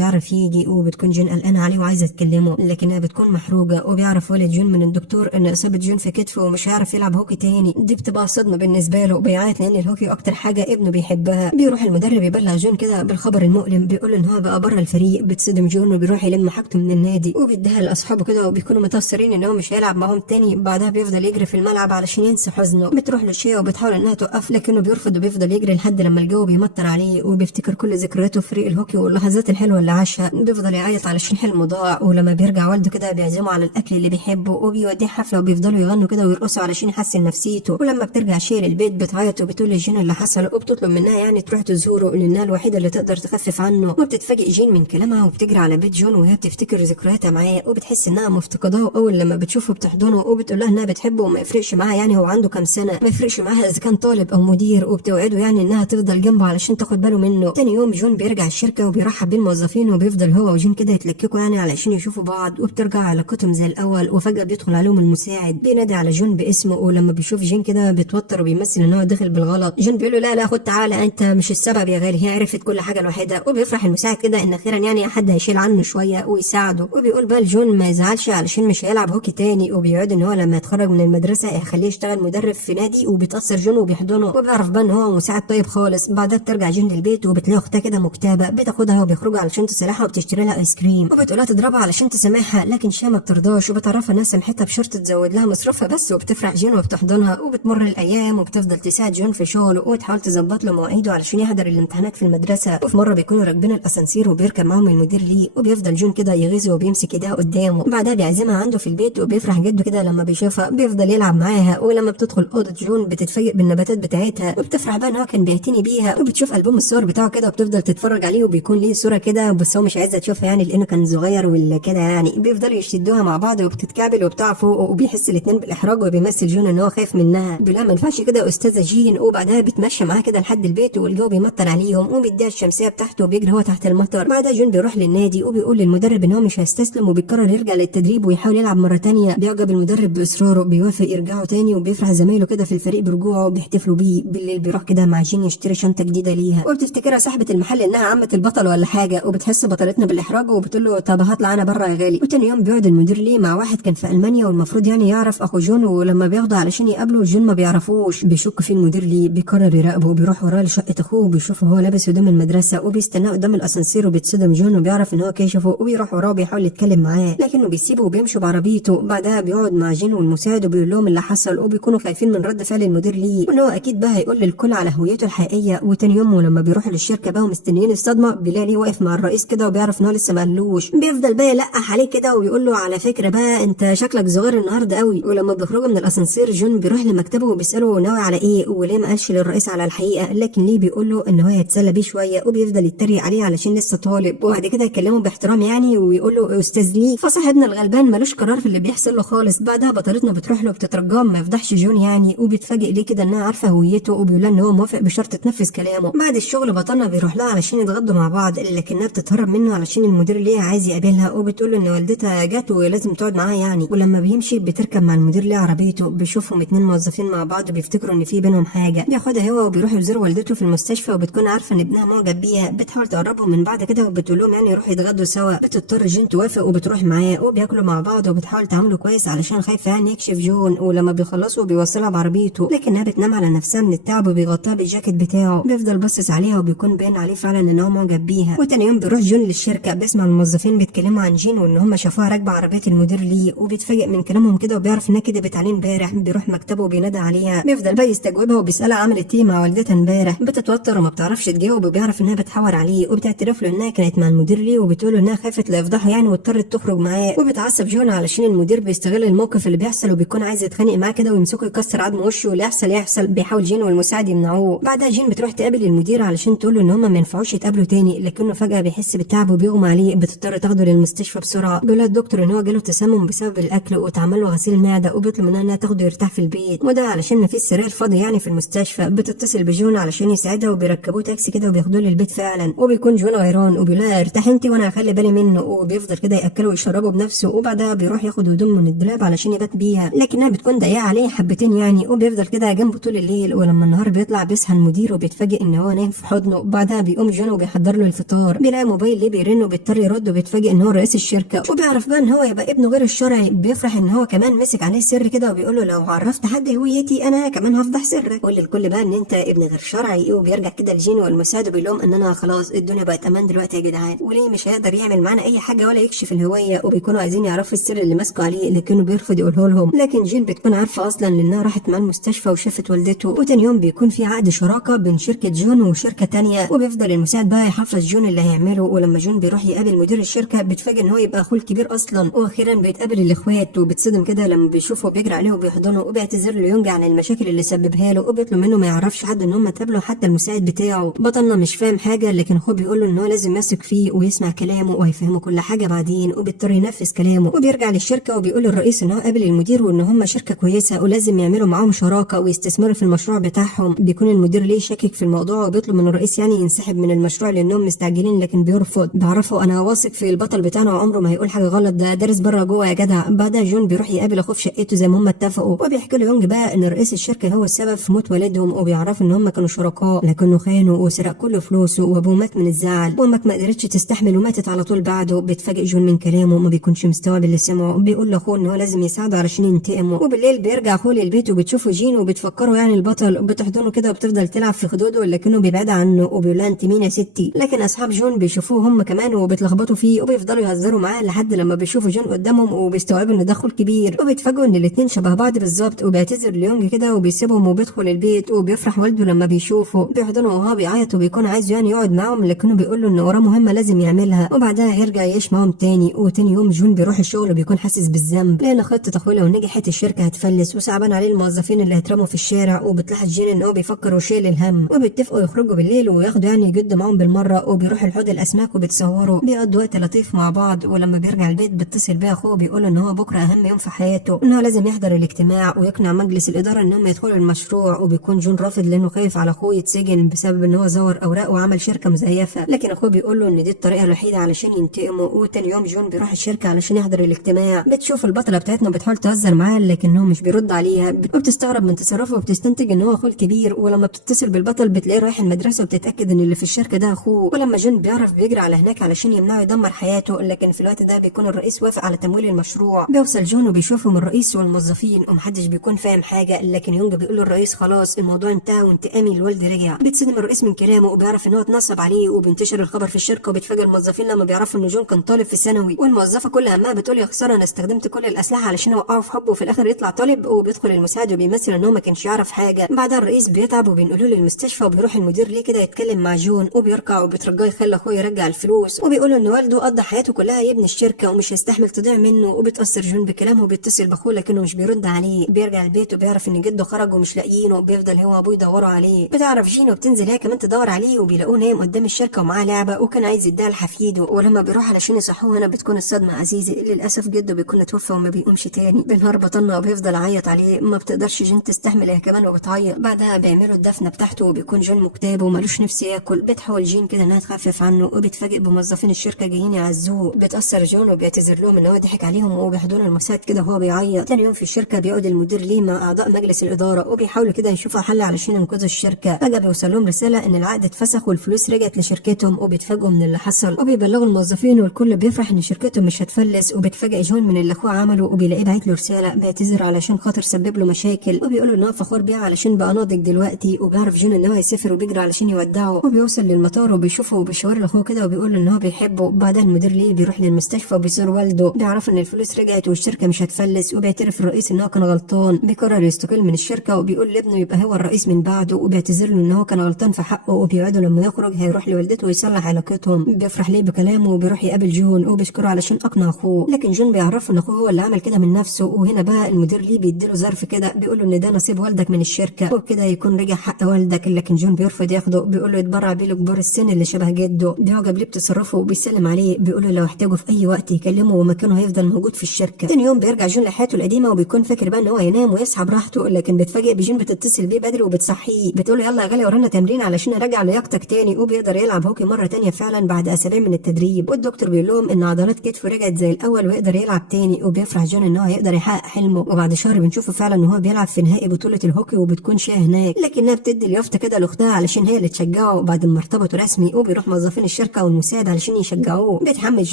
هيعرف يجي، وبتكون جون قلقانه عليه وعايزه تكلمه لكنها بتكون محروجه. وبيعرف والد جون من الدكتور ان اصابه جون في كتفه ومش هيعرف يلعب هوكي تاني. دي بتبقى صدمه بالنسبه له، بيعيط لان الهوكي اكتر حاجه ابنه بيحبها. بيروح المدرب يبلغ جون كده بالخبر المؤلم، بيقول ان هو بقى بره الفريق. بتصدم جون وبيروح يلم حاجته من النادي وبيديها لاصحابه كده وبيكونوا متاثرين ان هو مش هيلعب معاهم تاني. بعدها بيفضل يجري في الملعب علشان ينسى حزنه. بتروح له شيا وبتحاول انها توقف لكنه بيرفض وبيفضل يجري لحد لما الجو بيمطر عليه، وبيفتكر كل ذكرياته في فريق الهوكي واللحظات الحلوه اللي عاشها. بيفضل يعيط علشان حلمه ضاع. ولما بيرجع والده كده بيعزمه على الاكل اللي بيحبه وبيوديه حفله وبيفضلوا يغنوا كده ويرقصوا علشان يحسن نفسيته. ولما بترجع شيا للبيت بتعيط وبتقول لجين اللي حصل وبتطلب منها يعني تروح تزوره لانها الوحيده اللي تقدر تخفف عنه. وبتتفاجئ جين من كلامها وبتجري على بيت جون وهي بتفتكر ذكرياتها معاه وبتحس انها مفتقداه. اول لما بتشوفه بتحضنه وبتقول لها انها بتحبه وما يفرقش معاها يعني هو عنده كام سنه، ما يفرقش معاها اذا كان طالب او مدير، وبتوعده يعني انها تفضل جنبه علشان تاخد باله منه. تاني يوم جون بيرجع الشركه وبيرحب بالموظفين وبيفضل هو وجين كده يتلككوا يعني علشان يشوفوا بعض، وبترجع علاقتهم زي الاول. وفجاه بيدخل عليهم المساعد بينادي على جون باسمه، ولما بيشوف جين كده بيتوتر وبيمثل ان هو داخل بالغلط. جون بيقول له لا لا خد تعالى، انت مش السبب يا غالي، هي عرفت كل حاجه لوحدها. وبيفرح المساعد كده ان اخيرا يعني حد هيشيل عنه شويه ويساعده. وبيقول بقى لجون ما يزعلش علشان مش هيلعب هوكي تاني، وبيعد ان هو لما يتخرج من المدرسه هيخليه يشتغل مدرب في نادي. وبيتاثر جون وبيحضنه وبيعرف بقى ان هو مساعد طيب خالص. بعدها بترجع جون للبيت وبتلاقي اختها كده مكتئبه، بتاخدها وبيخرجوا علشان تصالحها وبتشتري لها ايس كريم وبتقولها تضربها علشان تسامحها، لكن شيا ما بترضاش وبتعرفها انها سامحتها بشرط تزود لها مصروفها بس. وبتفرح جون وبتحضنها وبتمر الايام وبتفضل تساعد جون في شغله وتحاول تظبط له مواعيده علشان يحضر الامتحانات في المدرسه. وفي مره بيكونوا راكبين الاسانسير وبيركب معاهم المدير ليه وبيفضل جون كده يغيظه وبيمسك ايديها قدامه. بعدها بيعزمها عنده في البيت وبيفرح جده كده لما بيشوفها، بيفضل يلعب معاها. ولما بتدخل اوضه جون بتتفاجئ بالنباتات بتاعتها وبتفرح بقى ان هو كان بيعتني بيها. وبتشوف البوم الصور بتاعه كده وبتفضل تتفرج عليه وبيكون ليه صوره كده بس هو مش عايزه تشوفها يعني لانه كان صغير ولا كده يعني. بيفضلوا يشدوها مع بعض وبتتكعبل وبتاع فوق، وبيحس الاثنين بالاحراج وبيمثل جون ان هو خايف منها. بيقول لها ما ينفعش كده استاذه جين. وبعدها بتمشى معاها كده لحد البيت والجو بيمطر عليهم وبيديها الشمسيه بتاعته وبيجري هو تحت المطر. بعدها جون بيروح للنادي وبيقول للمدرب ان هو مش هيستسلم وبيقرر يرجع للتدريب ويحاول يلعب مره تانية. بيعجب المدرب باصراره، بيوافق يرجعوا تاني وبيفرح زمايله كده في الفريق برجوعه وبيحتفلوا بيه. بالليل بيروح كده مع جين يشتري شنطه جديده ليها وبتفتكرها صاحبه المحل انها عمه البطل ولا حاجه، وبتحس بطلتنا بالاحراج وبتقول له طب هطلع انا بره يا غالي. وتاني يوم بيقعد المدير ليه مع واحد كان في المانيا والمفروض يعني يعرف اخو جون، ولما بياخده علشان يقابله جون ما بيعرفوش. بيشك في المدير ليه، بيقرر يراقبه وبيروح وراه لشقه اخوه وبيشوفه هو لابس هدوم المدرسه وبيستناه قدام الاسانسير وبيتصدم جون وبيعرف ان هو كشفه وبيروح وراه وبيحاول يتكلم معاه لكنه بيسيبه وبيمشي بعربيته. بعدها بيقعد مع جين والمساعد وبيقول لهم اللي حصل وبيكونوا خايفين من رد فعل المدير ليه وان هو اكيد بقى هيقول للكل على هويته الحقيقيه. وتاني يوم ولما بيروحوا للشركه بقى ومستنيين الصدمه بيلاقي ليه واقف مع الرئيس كده وبيعرف ان هو لسه ما قالوش. بيفضل بقى يلقح عليه كده ويقول له على فكره بقى انت شكلك صغير النهارده قوي. ولما بيخرجوا من الاسانسير جون بيروح لمكتبه وبيساله ناوي على ايه وليه ما قالش للرئيس على الحقيقه، لكن ليه بيقول له ان هو هيتسلى بيه شويه وبيفضل يتريق عليه علشان لسه طالب. وبعد كده يكلمه باحترام يعني ويقول له استاذ ليه، فصاحبنا الغلبان ملوش قرار في اللي بيحصل له خالص. بعدها بطلتنا بتروح له بتترجاه ما يفضحش جون يعني، وبيتفاجئ ليه كده انها عارفه هويته وبيقول لها ان هو موافق بشرط تنفذ كلامه. بعد الشغل بطلنا بيروح لها علشان يتغدوا مع بعض لكنها بتتهرب منه علشان المدير ليه عايز يقابلها وبتقول له ان والدتها جت ولازم تقعد معاه يعني. ولما بيمشي بتركب مع المدير ليه عربيته، بيشوفهم اتنين موظفين مع بعض بيفتكروا ان في بينهم حاجه. بياخدها هو وبيروح يزور والدته في المستشفى وبتكون عارفه ان ابنها معجب بيها. بتحاول تقربهم من بعض كده وبتقول لهم يعني يروحوا يتغدوا سوا. بتضطر جين توافق وبتروح معاه وبياكلوا مع بعض وبتحاول تعامله كويس علشان خايفه يعني يكشف جون. ولما بيخلصوا بيوصلها بعربيته لكنها بتنام على نفسها من التعب وبيغطيها بالجاكيت بتاعه. بيفضل باصص عليها وبيكون باين عليه فعلا ان هو معجب بيها. وتاني يوم بيروح جون للشركه بيسمع الموظفين بيتكلموا عن جين وان هم شافوها راكبه عربيه المدير ليه وبيتفاجئ من كلامهم كده وبيعرف انها كدبت عليه امبارح. بيروح مكتبه وبينادى عليها، بيفضل بقى يستجوبها وبيسالها عملت ايه مع والدتها امبارح. بتتوتر وما بتعرفش تجاوب وبيعرف انها بتحور عليه وبتعترف له انها كانت مع المدير ليه وبتقول له انها خافت لا يفضحها يعني واضطرت تخرج معاه. وبتعصب جون علشان المدير بيستغل الموقف اللي بيحصل وبيكون عايز يتخانق معاه كده ويمسكه يكسر عظم وشه ولا يحصل بيحاول جين والمساعد يمنعوه. بعد بعدها جين بتروح تقابل المدير علشان تقول له ان هم ما ينفعوش يتقابلوا تاني، لكنه فجاه بيحس بالتعب وبيغمى عليه، بتضطر تاخده للمستشفى بسرعه. بيقول لها الدكتور ان هو جاله تسمم بسبب الاكل واتعمل له غسيل معده، وبيطلب منها انها تاخده يرتاح في البيت، وده علشان ما فيش سرير فاضي يعني في المستشفى. بتتصل بجون علشان يساعدها وبيركبوه تاكسي كده وبياخدوه للبيت فعلا، وبيكون جون غيران وبيقول لها ارتاحي انت وانا هخلي بالي منه، وبيفضل كده ياكله ويشربه بنفسه. وبعدها بيروح ياخد هدوم من الدولاب علشان يبات بيها، لكنها بتكون ضيقه عليه حبتين يعني، وبيفضل كده جنبه طول الليل. ولما النهار بيطلع بيصحى المدير وبيتفاجئ ان هو نايم في حضنه. بعدها بيقوم جون وبيحضر له الفطار، بيلاقي موبايل ليه بيرن وبيضطر يرد، وبيتفاجئ ان هو رئيس الشركه، وبيعرف بقى ان هو يبقى ابنه غير الشرعي. بيفرح ان هو كمان مسك عليه سر كده، وبيقول له لو عرفت حد هويتي انا كمان هفضح سرك، قول للكل بقى ان انت ابن غير شرعي. وبيرجع كده لجين والمساعد وبيقول لهم ان انا خلاص الدنيا بقت امان دلوقتي يا جدعان، وليه مش هيقدر يعمل معانا اي حاجه ولا يكشف الهويه. وبيكونوا عايزين يعرفوا السر اللي ماسكه عليه، لكنه بيرفض يقوله لهم. لكن جين بتكون عارفه اصلا لانها راحت مع المستشفى وشافت والدته. وتاني يوم بيكون في عقد شراكه بين شركه جون وشركه تانية، وبيفضل المساعد بقى يحفظ جون اللي هيعمله. ولما جون بيروح يقابل مدير الشركه بيتفاجئ ان هو يبقى اخوه الكبير اصلا. واخيرا بيتقابل الاخوات، وبتصدم كده لما بيشوفه بيجري عليه وبيحضنه، وبيعتذر له يونج عن المشاكل اللي سببها له، وبيطلب منه ما يعرفش حد ان هم اتقابلوا حتى المساعد بتاعه. بطلنا مش فاهم حاجه، لكن اخوه بيقول له ان هو لازم يثق فيه ويسمع كلامه وهيفهمه كل حاجه بعدين، وبيضطر ينفذ كلامه. وبيرجع للشركه وبيقول للرئيس ان هو قابل المدير وان هم شركه كويسه ولازم يعملوا معاهم شراكه ويستثمروا في المشروع بتاعهم. بيكون المدير ليه شاكك في الموضوع وبيطلب من الرئيس يعني ينسحب من المشروع لانهم مستعجلين، لكن بيرفض. بيعرفوا انا واثق في البطل بتاعنا وعمره ما هيقول حاجه غلط، ده دارس بره جوه يا جدع. بعدها جون بيروح يقابل اخوه في شقته زي ما هم اتفقوا، وبيحكي له يونج بقى ان رئيس الشركه هو السبب في موت والدهم، وبيعرفوا ان هم كانوا شركاء لكنه خانوا وسرق كل فلوسه، وابوه مات من الزعل، وامك ما قدرتش تستحمل وماتت على طول بعده. بيتفاجئ جون من كلامه وما بيكونش مستوعب اللي سمعه. بيقول لاخوه ان هو لازم يساعده علشان ينتقموا. وبالليل بيرجع اخوه للبيت وبتشوفه جين وبتفكره يعني البطل، وبتحضنه كده وبتفضل تلعب في خدوده، لكنه بيبعد عنه وبيقول لها انت مين يا ستي. لكن اصحاب جون بيشوفوه هم كمان وبيتلخبطوا فيه وبيفضلوا يهزروا معاه لحد لما بيشوفوا جون قدامهم وبيستوعبوا ان ده اخوه الكبير، وبيتفاجئوا ان الاثنين شبه بعض بالظبط. وبيعتذر ليونج كده وبيسيبهم وبيدخل البيت، وبيفرح والده لما بيشوفه، بيحضنه وهو بيعيط وبيكون عايز يعني يقعد معاهم، لكنه بيقول له ان وراه مهمه لازم يعملها. وبعدها هيرجع يعيش معاهم تاني. وتاني يوم جون بيروح الشغل وبيكون حاسس بالذنب لان خطه اخوه لو نجحت الشركه هتفلس، وصعبان عليه الموظفين اللي هيترموا في الشارع. وبتلاحظ جين ان هو بيفكر وشايل الهم، وبيتفقوا يخرجوا بالليل وياخدوا يعني جد معاهم بالمره، وبيروحوا الحوض الاسماك وبيتصوروا، بيقضوا وقت لطيف مع بعض. ولما بيرجع البيت بيتصل بيه اخوه بيقول ان هو بكره اهم يوم في حياته، ان هو لازم يحضر الاجتماع ويقنع مجلس الاداره انهم يدخلوا المشروع. وبيكون جون رافض لانه خايف على اخوه يتسجن بسبب ان هو زور اوراق وعمل شركه مزيفه، لكن اخوه بيقول له ان دي الطريقه الوحيده علشان ينتقموا. وتاني يوم جون بيروح الشركه علشان يحضر الاجتماع. بتشوف البطله بتاعتنا بتحاول تهزر معاه لكنه مش بيرد عليها، وبتستغرب من تصرفه وبتستنتج ان هو اخوه الكبير. ولما بتتصل بالبطل بتلاقيه رايح المدرسه وبتتاكد ان اللي في الشركه ده اخوه. ولما جون بيعرف بيجري على هناك علشان يمنعه يدمر حياته، لكن في الوقت ده بيكون الرئيس وافق على تمويل المشروع. بيوصل جون وبيشوفهم الرئيس والموظفين ومحدش بيكون فاهم حاجه، لكن يونج بيقول للرئيس خلاص الموضوع انتهى وانتقامي الوالد رجع. بيتصدم الرئيس من كلامه وبيعرف ان هو اتنصب عليه، وبينتشر الخبر في الشركه. وبيتفاجئ الموظفين لما بيعرفوا ان جون كان طالب في ثانوي، والموظفه كل همها بتقول يا خساره انا استخدمت كل الاسلحه علشان اوقعه في حبه، وفي الاخر يطلع طالب. وبيدخل المساعد وبيمثل ان هو ما كانش يعرف حاجه. بعدها الرئيس بيتعب وبينقلوه للمستشفى، وبيروح المدير ليه كده يتكلم مع جون، وبيركع وبيترجاه يخلي اخوه يرجع الفلوس، وبيقول ان والده قضى حياته كلها يبني الشركه ومش هيستحمل تضيع منه. وبيتاثر جون بكلامه وبيتصل باخوه لكنه مش بيرد عليه. بيرجع البيت وبيعرف ان جده خرج ومش لاقيينه، بيفضل هو وابوه يدوروا عليه. بتعرف جين وبتنزل هي كمان تدور عليه، وبيلاقوه نايم قدام الشركه ومعاه لعبه وكان عايز يديها لحفيده. ولما بيروح علشان يصحوه هنا بتكون الصدمه عزيزه. للاسف جده بيكون اتوفى وما بيقومش تاني. بينهار بطلنا وبيفضل يعيط عليه، ما بتقدرش جين تستحمل هي كمان وبتعيط. بعدها بيعملوا الدفنه بتاعته وبيكون جون مكتئب ومالوش نفس ياكل. بتحاول جين كده انها تخفف عنه، وبتفاجئ بموظفين الشركه جايين يعزوه. بيتاثر جون وبيعتذر لهم ان هو ضحك عليهم، وبيحضنوا المساعد كده وهو بيعيط. تاني يوم في الشركه بيقعد المدير ليه مع اعضاء مجلس الاداره وبيحاولوا كده يشوفوا حل علشان ينقذوا الشركه. فجاه بيوصل لهم رساله ان العقد اتفسخ والفلوس رجعت لشركتهم، وبيتفاجئوا من اللي حصل وبيبلغوا الموظفين، والكل بيفرح ان شركتهم مش هتفلس. وبيتفاجئ جون من اللي اخوه عمله وبيلاقيه باعت له رساله بيعتذر علشان خاطر سبب له مشاكل، وبيقول له ان هو فخور بيه علشان بقى ناضج دلوقتي. وبيعرف جون ان هو هيسافر وبيجري علشان يودعه، وبيوصل للمطار وبيشوفه وبيشاور لاخوه كده وبيقول له ان هو بيحبه. بعدها المدير ليه بيروح للمستشفى وبيزور والده، بيعرف ان الفلوس رجعت والشركه مش هتفلس. وبيعترف الرئيس ان هو كان غلطان، بيقرر يستقيل من الشركه وبيقول لابنه يبقى هو الرئيس من بعده، وبيعتذر له ان هو كان غلطان في حقه. وبيوعده لما يخرج هيروح لوالدته ويصلح علاقتهم. بيفرح ليه بكلامه وبيروح يقابل جون وبيشكره علشان اقنع اخوه، لكن جون بيعرفه ان اخوه هو اللي عمل كده من نفسه. وهنا بقى المدير ليه بيديله ظرف كده بيقول له ان ده نصيب والدك من الشركه، وبكده يكون رجع حق والدك، لكن جون بيرفض ياخده، بيقول له يتبرع بيه لكبار السن اللي شبه جده. بيعجب ليه بتصرفه وبيسلم عليه، بيقول له لو احتاجه في اي وقت يكلمه ومكانه هيفضل موجود في الشركه. تاني يوم بيرجع جون لحياته القديمه وبيكون فاكر بقى ان هو ينام ويصحى براحته، لكن بيتفاجئ بجين بتتصل بيه بدري وبتصحيه، بتقول له يلا يا غالي ورانا تمرين علشان نراجع لياقتك تاني، وبيقدر يلعب هوكي مره تانيه فعلا بعد اسابيع من التدريب. والدكتور بيقول لهم ان عضلات كتفه رجعت زي الاول ويقدر يلعب تاني، وبيفرح جون ان هو هيقدر يحقق حلمه. وبعد شهر بنشوفه فعلا ان هو بيلعب في نهائي بطوله الهوكي، وبتكون شاه هناك، لكنها بتدي اليافطه كده لاختها علشان هي اللي تشجعه بعد ما ارتبطوا رسمي. وبيروح موظفين الشركه والمساعد علشان يشجعوه. بيتحمس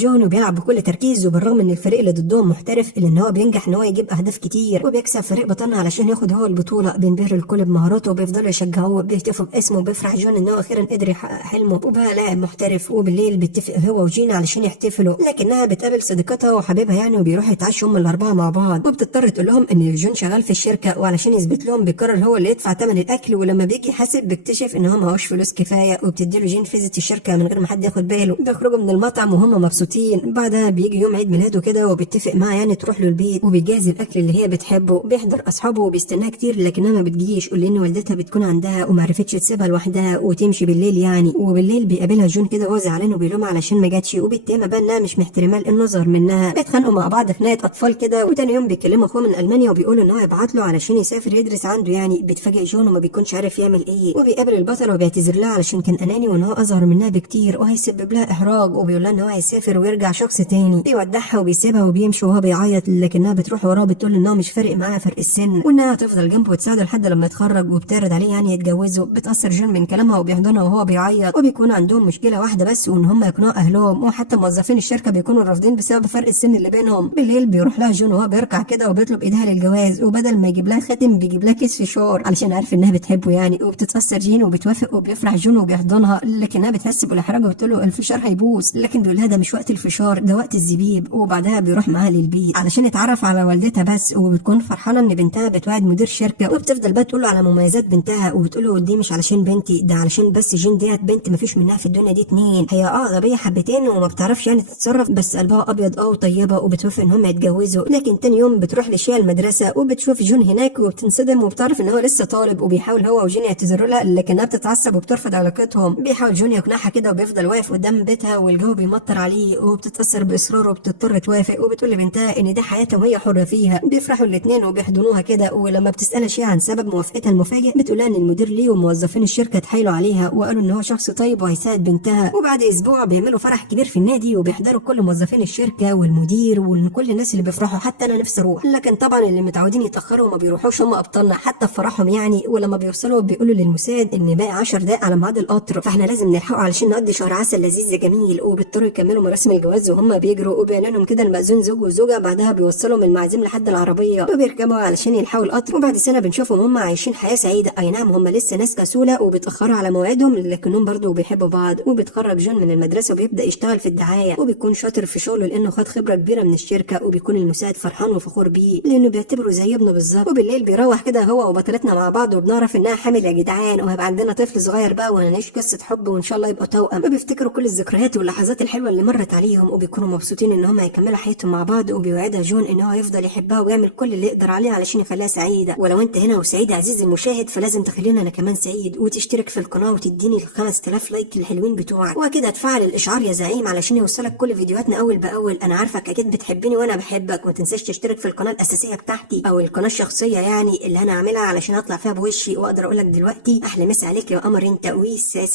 جون وبيلعب بكل تركيز، وبالرغم ان الفريق اللي ضدهم محترف الا ان هو بينجح ان هو يجيب اهداف كتير وبيكسب فريق بطلنا علشان ياخد هو البطوله. بينبهر الكل بمهاراته وبيفضلوا يشجعوه، بيهتفوا باسمه، وبيفرح جون ان هو اخيرا قدر يحقق حلمه وبقى لاعب محترف. وبالليل بيتفق هو وجين علشان يحتفلوا، لكنها بتقابل صديقتها وحبيبها يعني، وبيروحوا يتعشوا هم الاربعه مع بعض. وبتضطر تقول لهم ان جون شغال في الشركه، وعلشان يثبت لهم بيقرر هو اللي يدفع ثمن الاكل. ولما بيجي يحاسب بيكتشف ان هو معهوش فلوس كفايه، وبتديله جين فيزة الشركه من غير ما حد ياخد باله. بيخرجوا من المطعم وهم مبسوطين. بعدها بيجي يوم عيد ميلاده كده، وبيتفق معاها يعني تروح له البيت، وبيجهز الاكل اللي هي بتحبه. بيحضر اصحابه وبيستناها كتير لكنها ما بتجيش، لان والدتها بتكون عندها وما عرفتش تسيبها لوحدها وتمشي بالليل يعني. وبالليل بيقابلها جون كده وهو زعلان وبيلومها علشان ما جاتش، وبيتهمها بقى انها مش محترمه النظر منها. بيتخانقوا مع بعض خناقه اطفال كده. وتاني يوم بيكلموا اخوه من المانيا وبيقولوا ان هو يبعت له علشان يسافر يدرس عنده يعني. بيتفاجئ جون وما بيكونش عارف يعمل ايه، وبيقابل البطل وبيعتذر لها علشان كان اناني وان هو اصغر منها بكتير وهيسبب لها احراج، وبيقول لها ان هو هيسافر ويرجع شخص تاني. بيودعها وبيسيبها وبيمشي وهو بيعيط، لكنها بتروح وراه بتقول ان هو مش فارق معاها فرق السن، وانها هتفضل جنبه وتساعده لحد لما يتخرج، وبتعرض عليه يعني يتجوزوا. بتاثر جون من كلامها وبيحضنها وهو بيعيط. وبيكون عندهم مشكله واحده بس، وان هم يقنعوا اهلهم، وحتى موظفين الشركه بيكونوا رافضين بسبب فرق السن اللي بينهم. بالليل بيروح لها جون وهو بيركع كده وبيطلب ايدها للجواز، وبدل ما يجيب لها خاتم بيجيب لها كيس فشار علشان عارف انها بتحبه يعني. وبتتاثر جين وبتوافق وبيفرح جون وبيحضنها، لكنها بتحس بالاحراج وبتقول له الفشار هيبوظ، لكن بيقول لها ده مش وقت الفشار، ده وقت الزبيب. وبعدها بيروح معاها للبيت علشان يتعرف على والدتها بس، وبتكون فرحانه ان بنتها بتوعد مدير شركه. وبتفضل بقى تقول له على مميزات بنتها، وبتقول له دي مش علشان بنتي، ده علشان بس جين ديت بنت مفيش منها في الدنيا دي اتنين، هي غبيه حبتين وما بتعرفش يعني تتصرف، بس قلبها ابيض وطيبه. وبتوافق ان هم يتجوزوا. لكن تاني يوم بتروح لشيا المدرسه وبتشوف جون هناك وبتنصدم، وبتعرف ان هو لسه طالب، وبيحاول هو وجين يعتذروا لها لكنها بتتعصب وبترفض علاقتهم. بيحاول جون يقنعها كده وبيفضل واقف قدام بيتها والجو بيمطر عليه، وبتتاثر باصراره وبتضطر توافق، وبتقول لبنتها ان دي حياتها وهي حره فيها. بيفرحوا الاثنين وبيحضنوها كده. ولما بتسالها شيء عن سبب موافقتها المفاجئ بتقول لها ان المدير ليه وموظفين الشركه اتحايلوا عليها وقالوا ان هو شخص طيب وهيساعد بنتها. وبعد اسبوع بيعملوا فرح كبير في النادي، وبيحضروا كل موظفين الشركه والمدير وكل الناس اللي بيفرحوا، حتى انا نفسي اروح، لكن طبعا اللي متعودين يتاخروا وما بيروحوش هم ابطالنا حتى في فرحهم يعني. ولما بيوصلوا بيقولوا للمساعد ان باقي 10 دقائق على ميعاد القطر، فاحنا لازم نلحقه علشان نقضي شهر عسل لذيذ جميل. وبيضطروا يكملوا مراسم الجواز وهم بيجروا، وبيعلنهم كده المأذون زوج وزوجه. بعدها بيوصلهم المعازيم لحد العربيه وبيركبوا علشان يلحقوا القطر. وبعد سنه بنشوفهم هم عايشين حياه سعيده. اي نعم هم لسه ناس كسوله وبيتاخروا على موعدهم، لكنهم برضه بيحبوا بعض. وبيتخرج جون من المدرسه وبيبدا يشتغل في الدعايه، وبيكون شاطر في شغله لانه خد خبره كبيره من الشركه. وبيكون المساعد فرحان وفخور بيه لانه بيعتبره زي ابنه بالظبط. وبالليل بيروح كده هو وبطلتنا مع بعض، وبنعرف انها حامل يا جدعان، وهيبقى عندنا طفل صغير بقى وهنعيش قصه حب وان شاء الله يبقى توأم. وبيفتكروا كل الذكريات واللحظات الحلوه اللي مرت عليهم، وبيكونوا مبسوطين ان هم هيكملوا حياتهم مع بعض. وبيوعدها جون ان هو يفضل يحبها ويعمل كل اللي يقدر عليه علشان يخليها سعيده. ولو انت هنا وسعيد عزيزي المشاهد فلازم تخلينا انا كمان سعيد، وتشترك في القناه وتديني ال 5000 لايك الحلوين بتوعك، واكيد هتفعل الاشعار يا زعيم علشان يوصلك كل فيديوهاتنا اول باول. انا عارفك اكيد بتحبني وانا بحبك. وما تنساش تشترك في القناه الاساسيه بتاعتي او القناه الشخصيه يعني اللي انا عاملها علشان اطلع فيها بوشي واقدر اقول لك دلوقتي احلى مسا عليك يا قمر انت.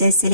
سلام.